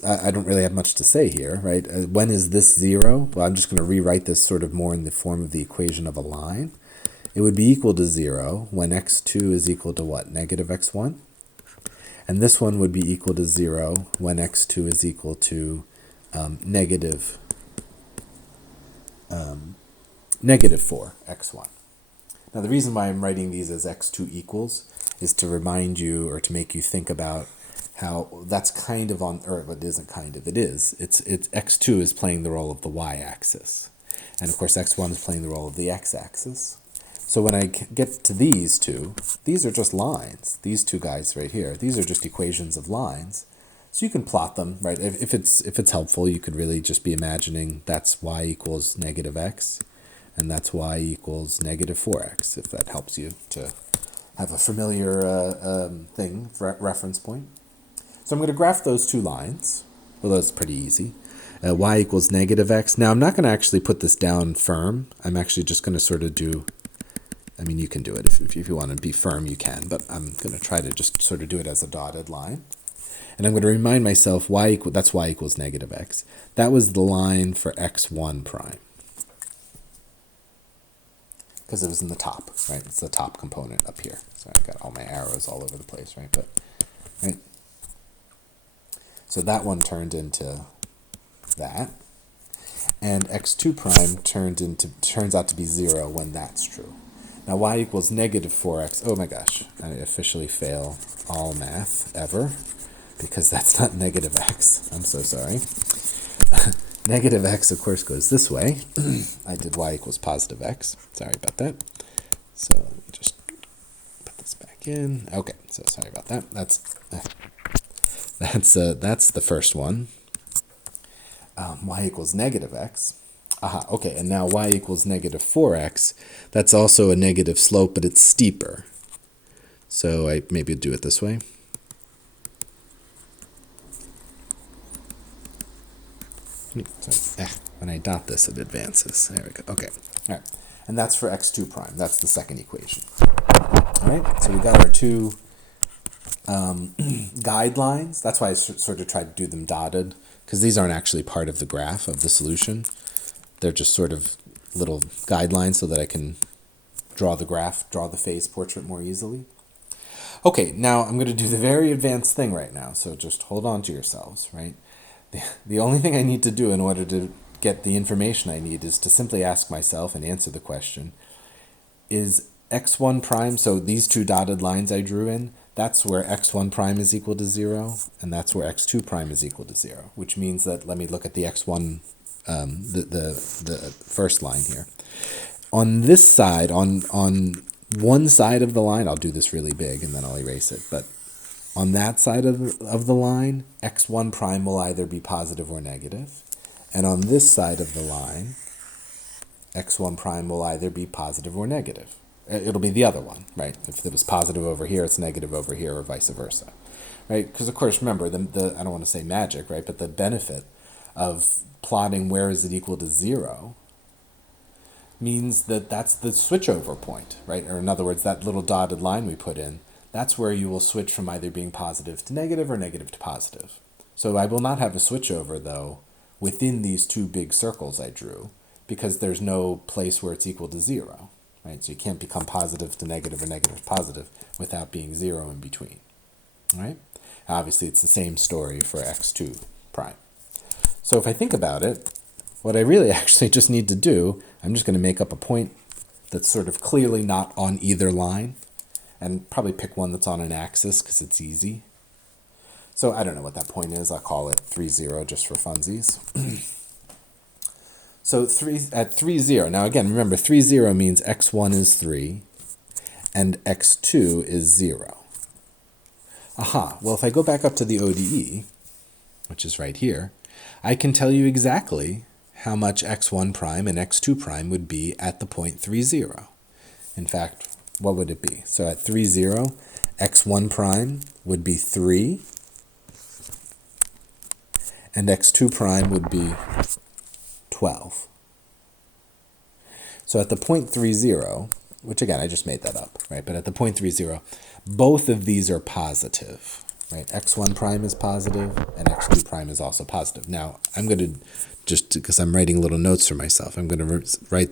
I don't really have much to say here, right? When is this 0? Well, I'm just going to rewrite this sort of more in the form of the equation of a line. It would be equal to 0 when x2 is equal to what? Negative x1? And this one would be equal to 0 when x2 is equal to negative 4 x1. Now, the reason why I'm writing these as x2 equals is to remind you or to make you think about how that's kind of on, or it isn't kind of, it is. It's x2 is playing the role of the y-axis. And of course, x1 is playing the role of the x-axis. So when I get to these two, these are just lines. These two guys right here, these are just equations of lines. So you can plot them, right? If it's helpful, you could really just be imagining that's y equals negative x, and that's y equals negative 4x, if that helps you to have a familiar reference point. So I'm going to graph those 2 lines. Well, that's pretty easy. Y equals negative x. Now, I'm not going to actually put this down firm. I'm actually just going to sort of do, I mean, you can do it. If you want to be firm, you can. But I'm going to try to just sort of do it as a dotted line. And I'm going to remind myself that's y equals negative x. That was the line for x1 prime. Because it was in the top, right? It's the top component up here. So I've got all my arrows all over the place, right? Right? So that one turned into that. And x2 prime turns out to be 0 when that's true. Now y equals negative 4x. Oh my gosh, I officially fail all math ever because that's not negative x. I'm so sorry. Negative x, of course, goes this way. I did y equals positive x. Sorry about that. So let me just put this back in. Okay, so sorry about that. That's the first one. Y equals negative x. Aha, okay, and now y equals negative 4x. That's also a negative slope, but it's steeper. So I maybe do it this way. Sorry. When I dot this, it advances. There we go. Okay, all right. And that's for x2 prime. That's the second equation. All right, so we got our two guidelines. That's why I sort of tried to do them dotted, because these aren't actually part of the graph of the solution. They're just sort of little guidelines so that I can draw the graph, draw the phase portrait more easily. Okay, now I'm going to do the very advanced thing right now, so just hold on to yourselves, right? The only thing I need to do in order to get the information I need is to simply ask myself and answer the question, is x1 prime, so these two dotted lines I drew in, that's where x1 prime is equal to 0, and that's where x2 prime is equal to 0, which means that, let me look at the x1, the first line here. On this side, on one side of the line, I'll do this really big and then I'll erase it, but on that side of the line, x1 prime will either be positive or negative, and on this side of the line, x1 prime will either be positive or negative. It'll be the other one, right? If it was positive over here, it's negative over here, or vice versa, right? Because of course, remember, the I don't want to say magic, right? But the benefit of plotting where is it equal to 0 means that that's the switchover point, right? Or in other words, that little dotted line we put in, that's where you will switch from either being positive to negative or negative to positive. So I will not have a switchover, though, within these two big circles I drew, because there's no place where it's equal to 0, right? So you can't become positive to negative or negative to positive without being 0 in between, right? Obviously, it's the same story for x2 prime. So if I think about it, what I really actually just need to do, I'm just going to make up a point that's sort of clearly not on either line, and probably pick one that's on an axis because it's easy. So I don't know what that point is. I'll call it 3, 0 just for funsies. So at 3, 0. Now again, remember 3, 0 means x1 is 3 and x2 is 0. Aha, well if I go back up to the ODE, which is right here, I can tell you exactly how much x1 prime and x2 prime would be at the point 3, 0. In fact, what would it be? So at 3, 0, x1 prime would be 3, and x2 prime would be 12. So at the point 3, 0, which again, I just made that up, right? But at the point 3, 0, both of these are positive, right? x1 prime is positive, and x2 prime is also positive. Now, I'm going to, just because I'm writing little notes for myself, I'm going to write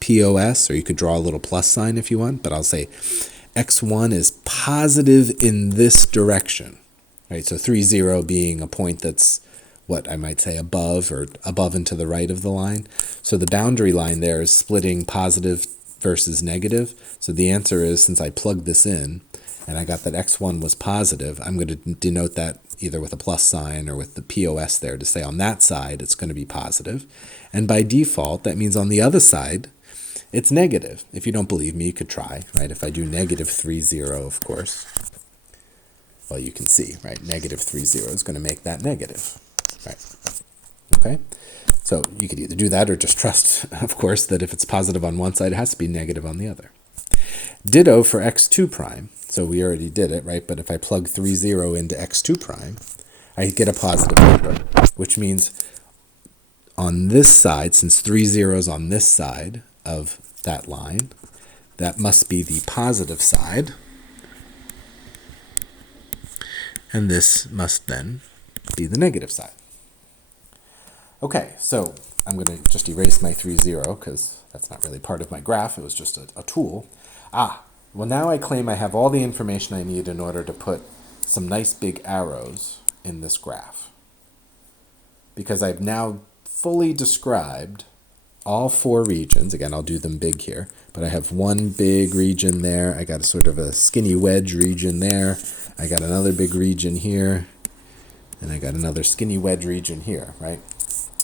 POS, or you could draw a little plus sign if you want, but I'll say x1 is positive in this direction, right? So 3, 0 being a point that's what I might say above, or above and to the right of the line. So the boundary line there is splitting positive versus negative. So the answer is, since I plugged this in and I got that x1 was positive, I'm going to denote that either with a plus sign or with the POS there to say on that side it's going to be positive. And by default, that means on the other side, it's negative. If you don't believe me, you could try, right? If I do negative 3, 0, of course, well, you can see, right? Negative 3, 0 is going to make that negative, right? Okay? So you could either do that or just trust, of course, that if it's positive on one side, it has to be negative on the other. Ditto for x2 prime. So we already did it, right? But if I plug 3, 0 into x2 prime, I get a positive number, which means on this side, since 3, 0 is on this side of that line, that must be the positive side. And this must then be the negative side. Okay, so I'm going to just erase my 3, 0 because that's not really part of my graph. It was just a tool. Well, now I claim I have all the information I need in order to put some nice big arrows in this graph, because I've now fully described all four regions. Again, I'll do them big here, but I have one big region there. I got a sort of a skinny wedge region there. I got another big region here, and I got another skinny wedge region here, right?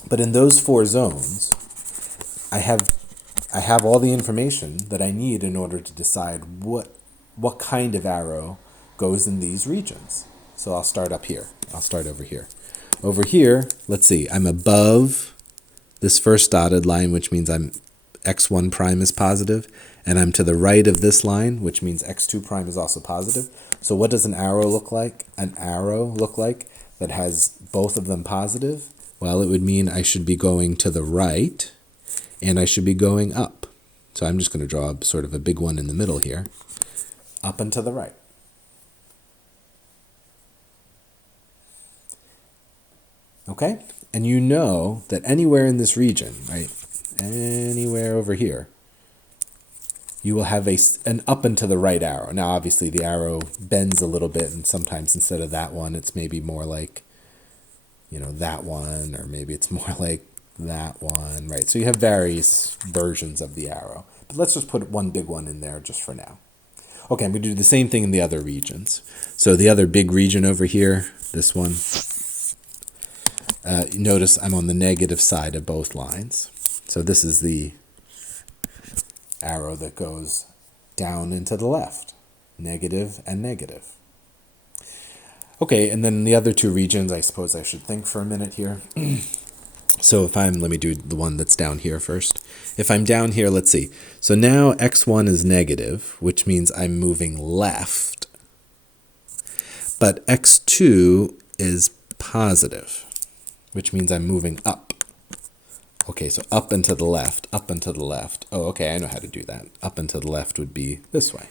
But in those four zones, I have all the information that I need in order to decide what kind of arrow goes in these regions. So I'll start up here. I'll start over here. Over here, let's see, I'm above this first dotted line, which means I'm x1 prime is positive, and I'm to the right of this line, which means x2 prime is also positive. So what does an arrow look like? An arrow look like that has both of them positive? Well, it would mean I should be going to the right, and I should be going up. So I'm just going to draw sort of a big one in the middle here, up and to the right. Okay? And you know that anywhere in this region, right, anywhere over here, you will have an up and to the right arrow. Now, obviously, the arrow bends a little bit, and sometimes instead of that one, it's maybe more like, that one, or maybe it's more like that one, right? So you have various versions of the arrow. But let's just put one big one in there just for now. Okay, I'm going to do the same thing in the other regions. So the other big region over here, this one, notice I'm on the negative side of both lines. So this is the arrow that goes down and to the left, negative and negative. Okay, and then the other two regions, I suppose I should think for a minute here. So let me do the one that's down here first. If I'm down here, let's see. So now x1 is negative, which means I'm moving left. But x2 is positive, which means I'm moving up. Okay, so up and to the left, up and to the left. Oh, okay, I know how to do that. Up and to the left would be this way.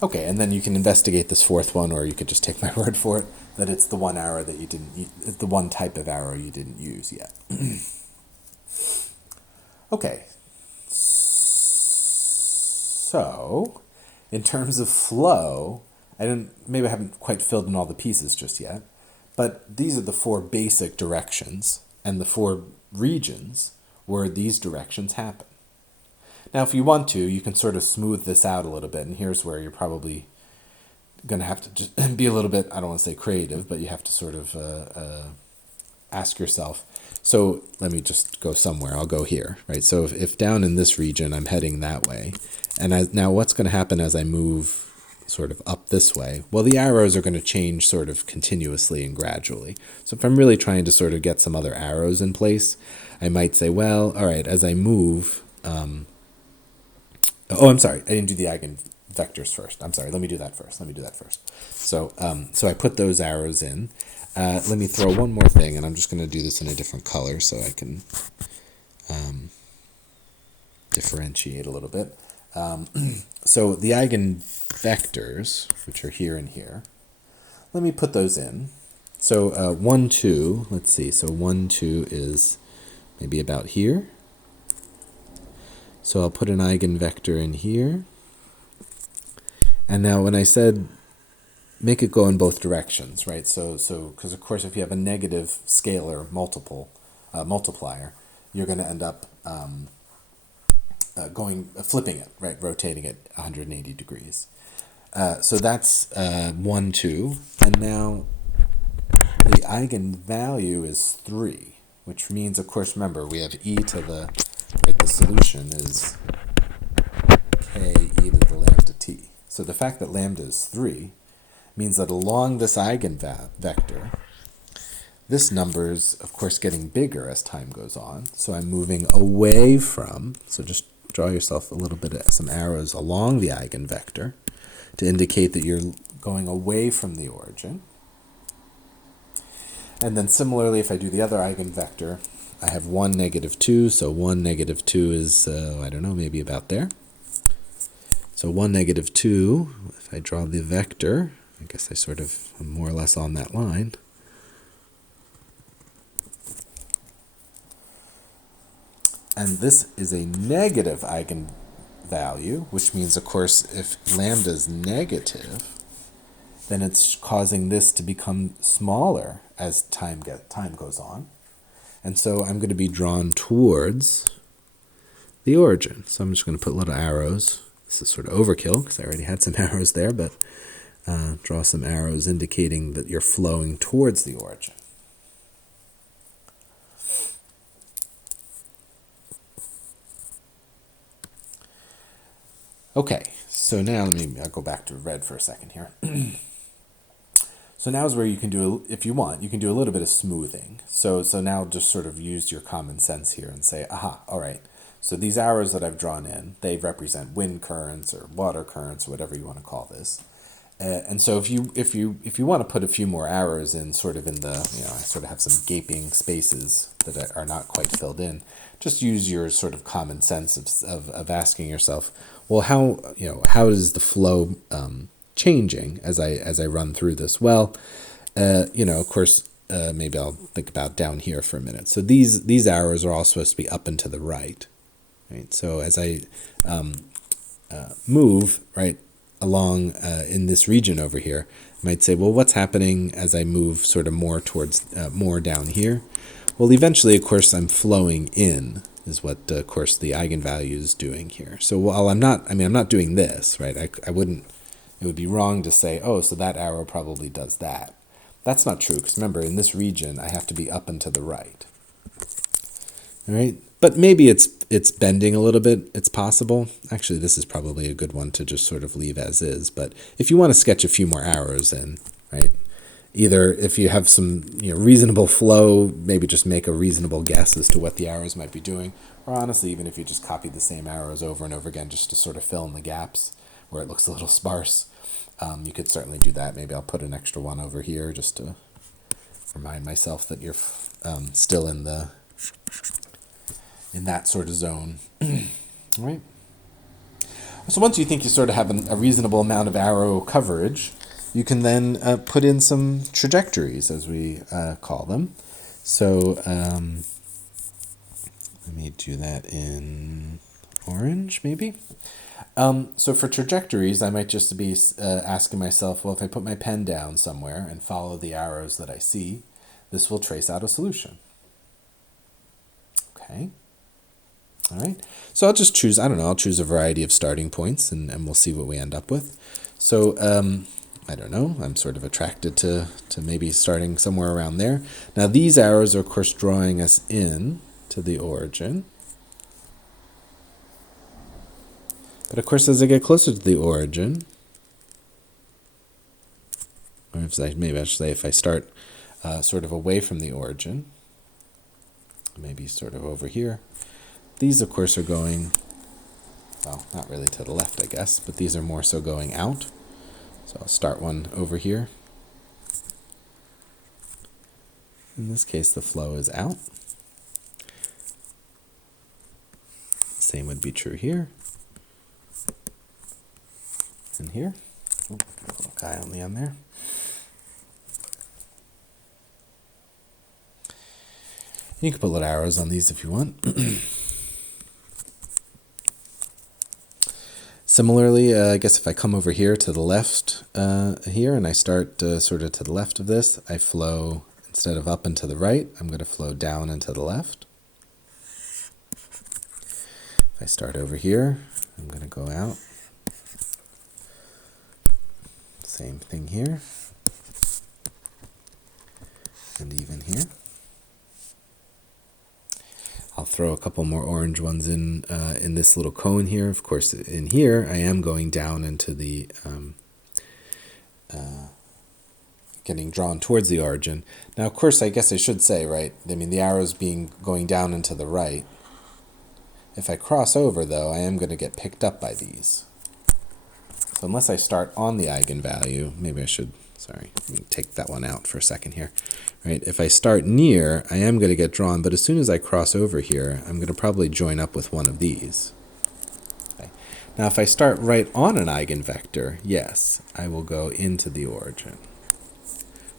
Okay, and then you can investigate this fourth one, or you could just take my word for it, that it's the one arrow that it's the one type of arrow you didn't use yet. Okay, so in terms of flow, maybe I haven't quite filled in all the pieces just yet, but these are the four basic directions and the four regions where these directions happen. Now, if you want to, you can sort of smooth this out a little bit, and here's where you're probably going to have to just be a little bit, I don't want to say creative, but you have to sort of ask yourself. So let me just go somewhere. I'll go here, right? So if down in this region, I'm heading that way, and now what's going to happen as I move sort of up this way? Well, the arrows are going to change sort of continuously and gradually. So if I'm really trying to sort of get some other arrows in place, I might say, well, all right, as I move... oh, I'm sorry. I didn't do the eigenvectors first. I'm sorry. Let me do that first. So I put those arrows in. Let me throw one more thing, and I'm just going to do this in a different color so I can differentiate a little bit. So the eigenvectors, which are here and here, let me put those in. So 1, 2, let's see. So 1, 2 is maybe about here. So I'll put an eigenvector in here. And now when I said make it go in both directions, right? So because of course if you have a negative scalar multiplier, you're going to end up flipping it, right? Rotating it 180 degrees. So that's 1, 2. And now the eigenvalue is 3, which means, of course, remember, we have e to the... Right, the solution is k e to the lambda t. So the fact that lambda is 3 means that along this eigenvector, this number is, of course, getting bigger as time goes on. So I'm moving away from, so just draw yourself a little bit of some arrows along the eigenvector to indicate that you're going away from the origin. And then similarly, if I do the other eigenvector, I have 1, negative 2, so 1, negative 2 is, I don't know, maybe about there. So 1, negative 2, if I draw the vector, I guess I sort of am more or less on that line. And this is a negative eigenvalue, which means, of course, if lambda is negative, then it's causing this to become smaller as time goes on. And so I'm going to be drawn towards the origin. So I'm just going to put little arrows. This is sort of overkill because I already had some arrows there, but draw some arrows indicating that you're flowing towards the origin. Okay, so now I'll go back to red for a second here. So now is where you can do, if you want, you can do a little bit of smoothing. So now just sort of use your common sense here and say, aha, all right. So these arrows that I've drawn in, they represent wind currents or water currents or whatever you want to call this. And so if you want to put a few more arrows in, sort of in the, I sort of have some gaping spaces that are not quite filled in. Just use your sort of common sense of asking yourself, well, how is the flow changing as I run through this? Well, of course, maybe I'll think about down here for a minute. So these arrows are all supposed to be up and to the right. Right. So as I move right along in this region over here, I might say, well, what's happening as I move sort of more towards more down here? Well, eventually, of course, I'm flowing in, is what, of course, the eigenvalue is doing here. So while I'm not doing this, right? I wouldn't. It would be wrong to say, oh, so that arrow probably does that. That's not true, because remember, in this region, I have to be up and to the right. All right. But maybe it's bending a little bit. It's possible. Actually, this is probably a good one to just sort of leave as is. But if you want to sketch a few more arrows in, right? Either if you have some reasonable flow, maybe just make a reasonable guess as to what the arrows might be doing. Or honestly, even if you just copy the same arrows over and over again just to sort of fill in the gaps where it looks a little sparse, you could certainly do that. Maybe I'll put an extra one over here just to remind myself that you're still in that sort of zone. All right. So once you think you sort of have a reasonable amount of arrow coverage, you can then put in some trajectories, as we call them. So let me do that in orange, maybe. So for trajectories, I might just be asking myself, well, if I put my pen down somewhere and follow the arrows that I see, this will trace out a solution. Okay. All right, so I'll just choose, I'll choose a variety of starting points and we'll see what we end up with. So, I don't know, I'm sort of attracted to maybe starting somewhere around there. Now these arrows are of course drawing us in to the origin. But of course as I get closer to the origin, or maybe I should say if I start sort of away from the origin, maybe sort of over here, these, of course, are going, well, not really to the left, I guess, but these are more so going out. So I'll start one over here. In this case, the flow is out. Same would be true here. And here. Oh, a little guy on the end there. You can put little arrows on these if you want. Similarly, I guess if I come over here to the left here and I start sort of to the left of this, I flow, instead of up and to the right, I'm going to flow down and to the left. If I start over here, I'm going to go out. Same thing here. And even here. I'll throw a couple more orange ones in this little cone here. Of course, in here, I am going down into the, getting drawn towards the origin. Now, of course, I guess I should say, right, the arrows going down and to the right. If I cross over, though, I am going to get picked up by these. So unless I start on the eigenvalue, maybe I should, sorry, let me take that one out for a second here. Right, if I start near, I am going to get drawn, but as soon as I cross over here, I'm going to probably join up with one of these. Okay. Now, if I start right on an eigenvector, yes, I will go into the origin.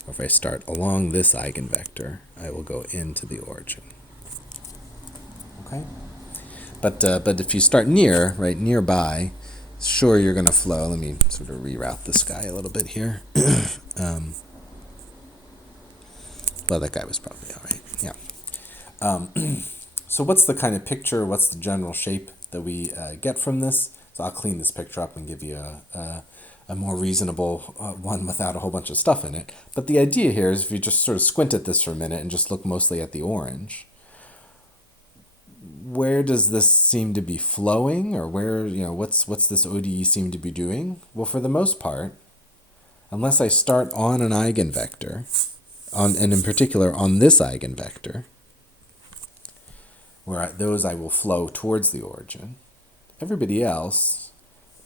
Or if I start along this eigenvector, I will go into the origin. Okay? But if you start near, right, nearby, sure, you're going to flow. Let me sort of reroute this guy a little bit here. Well, that guy was probably all right. Yeah. So what's the kind of picture, what's the general shape that we get from this? So I'll clean this picture up and give you a more reasonable one without a whole bunch of stuff in it. But the idea here is if you just sort of squint at this for a minute and just look mostly at the orange, where does this seem to be flowing, or where, what's this ODE seem to be doing? Well, for the most part, unless I start on an eigenvector, and in particular on this eigenvector, where those I will flow towards the origin, everybody else,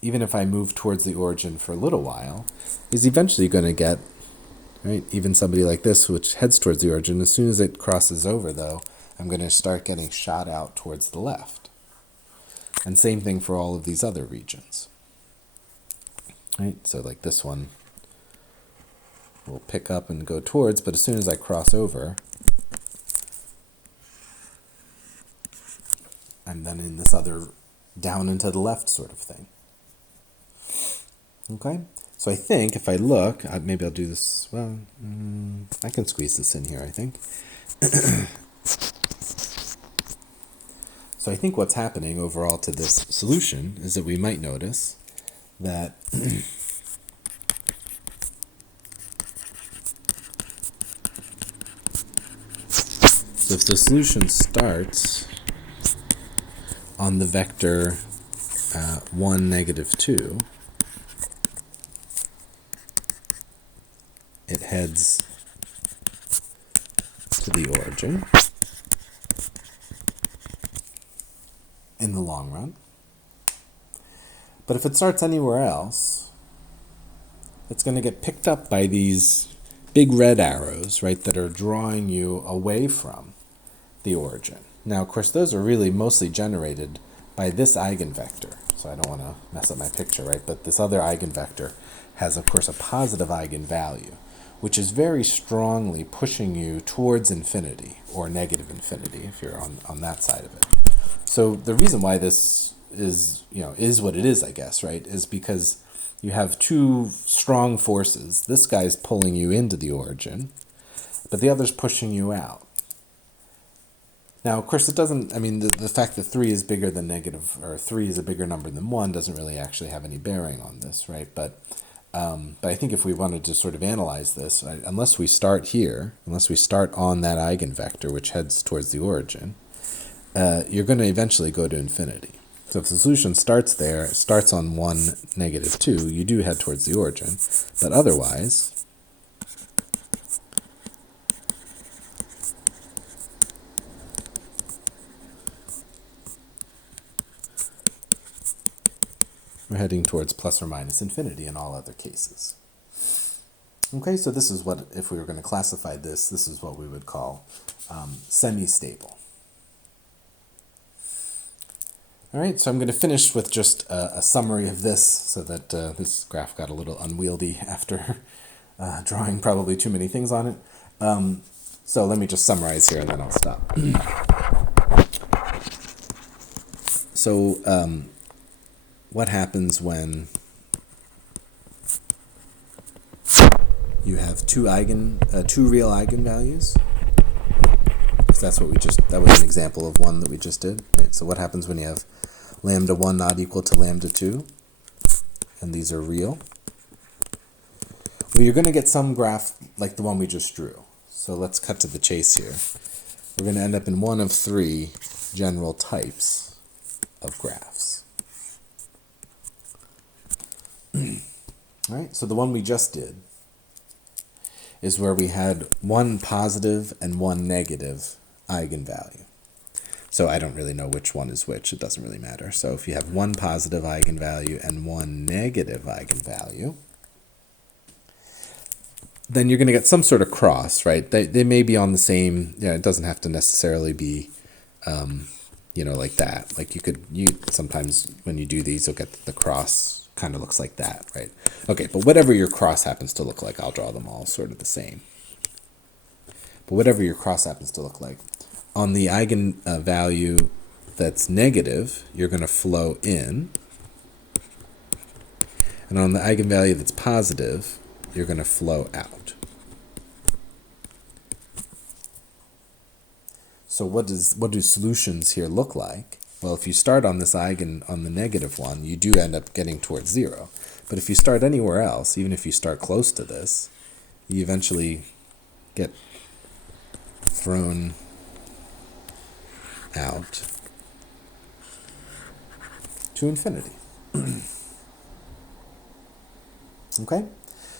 even if I move towards the origin for a little while, is eventually going to get, right, even somebody like this, which heads towards the origin, as soon as it crosses over, though, I'm going to start getting shot out towards the left. And same thing for all of these other regions. Right? So like this one will pick up and go towards, but as soon as I cross over, I'm then in this other down and to the left sort of thing. Okay? So I think if I look, maybe I'll do this, well, I can squeeze this in here, I think. So I think what's happening overall to this solution is that we might notice that so if the solution starts on the vector 1, -2, it heads to the origin in the long run. But if it starts anywhere else, it's going to get picked up by these big red arrows, right, that are drawing you away from the origin. Now, of course, those are really mostly generated by this eigenvector. So I don't want to mess up my picture, right? But this other eigenvector has, of course, a positive eigenvalue, which is very strongly pushing you towards infinity, or negative infinity, if you're on that side of it. So the reason why this is what it is, I guess, right, is because you have two strong forces. This guy's pulling you into the origin, but the other's pushing you out. Now, of course, it doesn't, the fact that 3 is bigger than negative, or 3 is a bigger number than 1 doesn't really actually have any bearing on this, right? But I think if we wanted to sort of analyze this, right, unless we start here, unless we start on that eigenvector, which heads towards the origin, you're going to eventually go to infinity. So if the solution starts there, starts on 1, -2, you do head towards the origin. But otherwise, we're heading towards plus or minus infinity in all other cases. Okay, so this is what, if we were going to classify this is what we would call semi-stable. All right, so I'm going to finish with just a summary of this, so that this graph got a little unwieldy after drawing probably too many things on it. So let me just summarize here and then I'll stop. So what happens when you have two real eigenvalues? Because that's what that was an example of one that we just did, right? So what happens when you have λ1 not equal to λ2, and these are real? Well, you're going to get some graph like the one we just drew. So let's cut to the chase here. We're going to end up in one of 3 general types of graphs. All right, so the one we just did is where we had one positive and one negative eigenvalue. So I don't really know which one is which. It doesn't really matter. So if you have one positive eigenvalue and one negative eigenvalue, then you're going to get some sort of cross, right? They may be on the same, it doesn't have to necessarily be, like that. Like you sometimes when you do these, you'll get the cross kind of looks like that, right? Okay, but whatever your cross happens to look like, I'll draw them all sort of the same. But whatever your cross happens to look like, on the eigenvalue that's negative, you're going to flow in. And on the eigenvalue that's positive, you're going to flow out. So what do solutions here look like? Well, if you start on this eigen on the negative one, you do end up getting towards 0. But if you start anywhere else, even if you start close to this, you eventually get thrown out to infinity. Okay?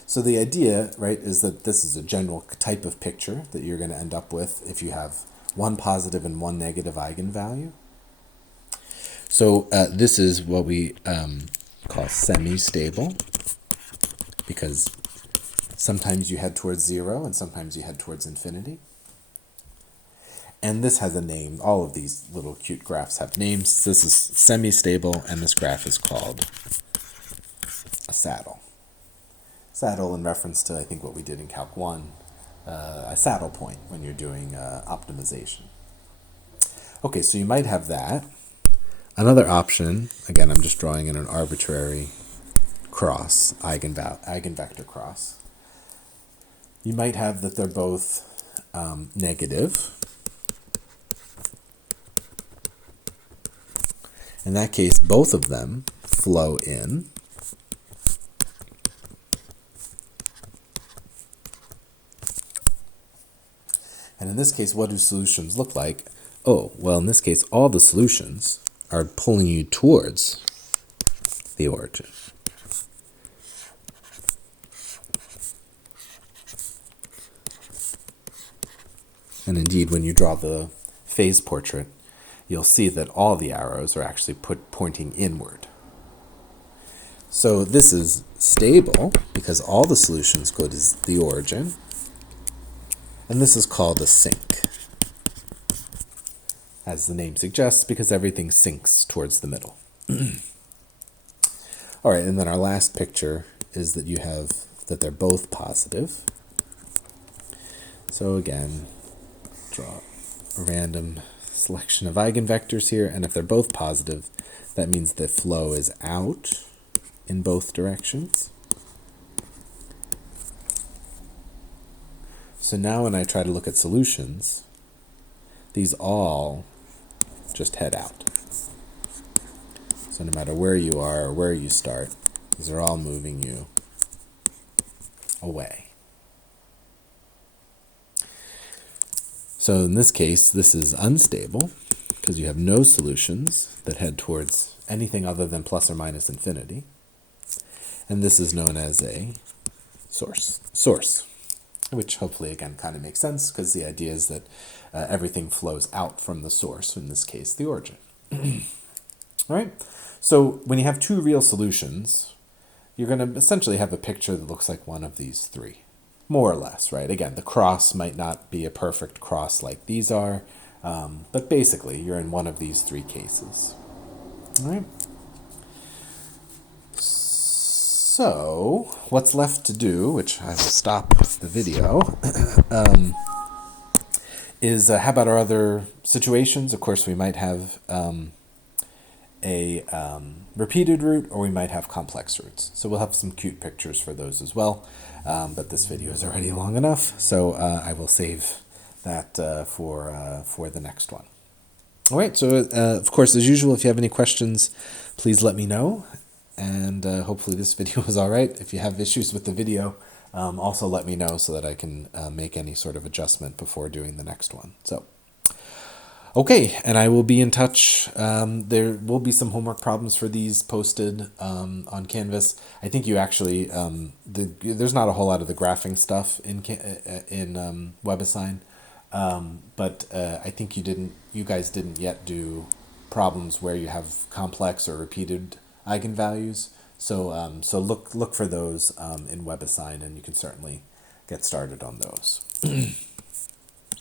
So the idea, right, is that this is a general type of picture that you're going to end up with if you have one positive and one negative eigenvalue. So this is what we call semi-stable, because sometimes you head towards 0 and sometimes you head towards infinity. And this has a name. All of these little cute graphs have names. This is semi-stable, and this graph is called a saddle. Saddle in reference to, I think, what we did in Calc 1, a saddle point when you're doing optimization. Okay, so you might have that. Another option, again, I'm just drawing in an arbitrary cross, eigenvector cross. You might have that they're both negative. In that case, both of them flow in. And in this case, what do solutions look like? Oh, well, in this case, all the solutions are pulling you towards the origin. And indeed, when you draw the phase portrait, you'll see that all the arrows are actually pointing inward. So this is stable because all the solutions go to the origin. And this is called a sink, as the name suggests, because everything sinks towards the middle. All right, and then our last picture is that you have that they're both positive. So again, draw a random selection of eigenvectors here, and if they're both positive, that means the flow is out in both directions. So now when I try to look at solutions, these all just head out. So no matter where you are or where you start, these are all moving you away. So in this case, this is unstable because you have no solutions that head towards anything other than plus or minus infinity. And this is known as a source, which hopefully, again, kind of makes sense because the idea is that everything flows out from the source, in this case, the origin. All right, so when you have two real solutions, you're going to essentially have a picture that looks like one of these three, more or less, right? Again, the cross might not be a perfect cross like these are, but basically, you're in one of these three cases. All right. So, what's left to do, which I will stop the video, is how about our other situations? Of course, we might have a repeated root, or we might have complex roots. So we'll have some cute pictures for those as well. But this video is already long enough, so I will save that for the next one. All right, so of course, as usual, if you have any questions, please let me know. And hopefully this video was all right. If you have issues with the video, also let me know so that I can make any sort of adjustment before doing the next one. So, okay, and I will be in touch. There will be some homework problems for these posted on Canvas. I think you actually, there's not a whole lot of the graphing stuff in WebAssign, but I think you guys didn't yet do problems where you have complex or repeated eigenvalues. So so look for those in WebAssign, and you can certainly get started on those.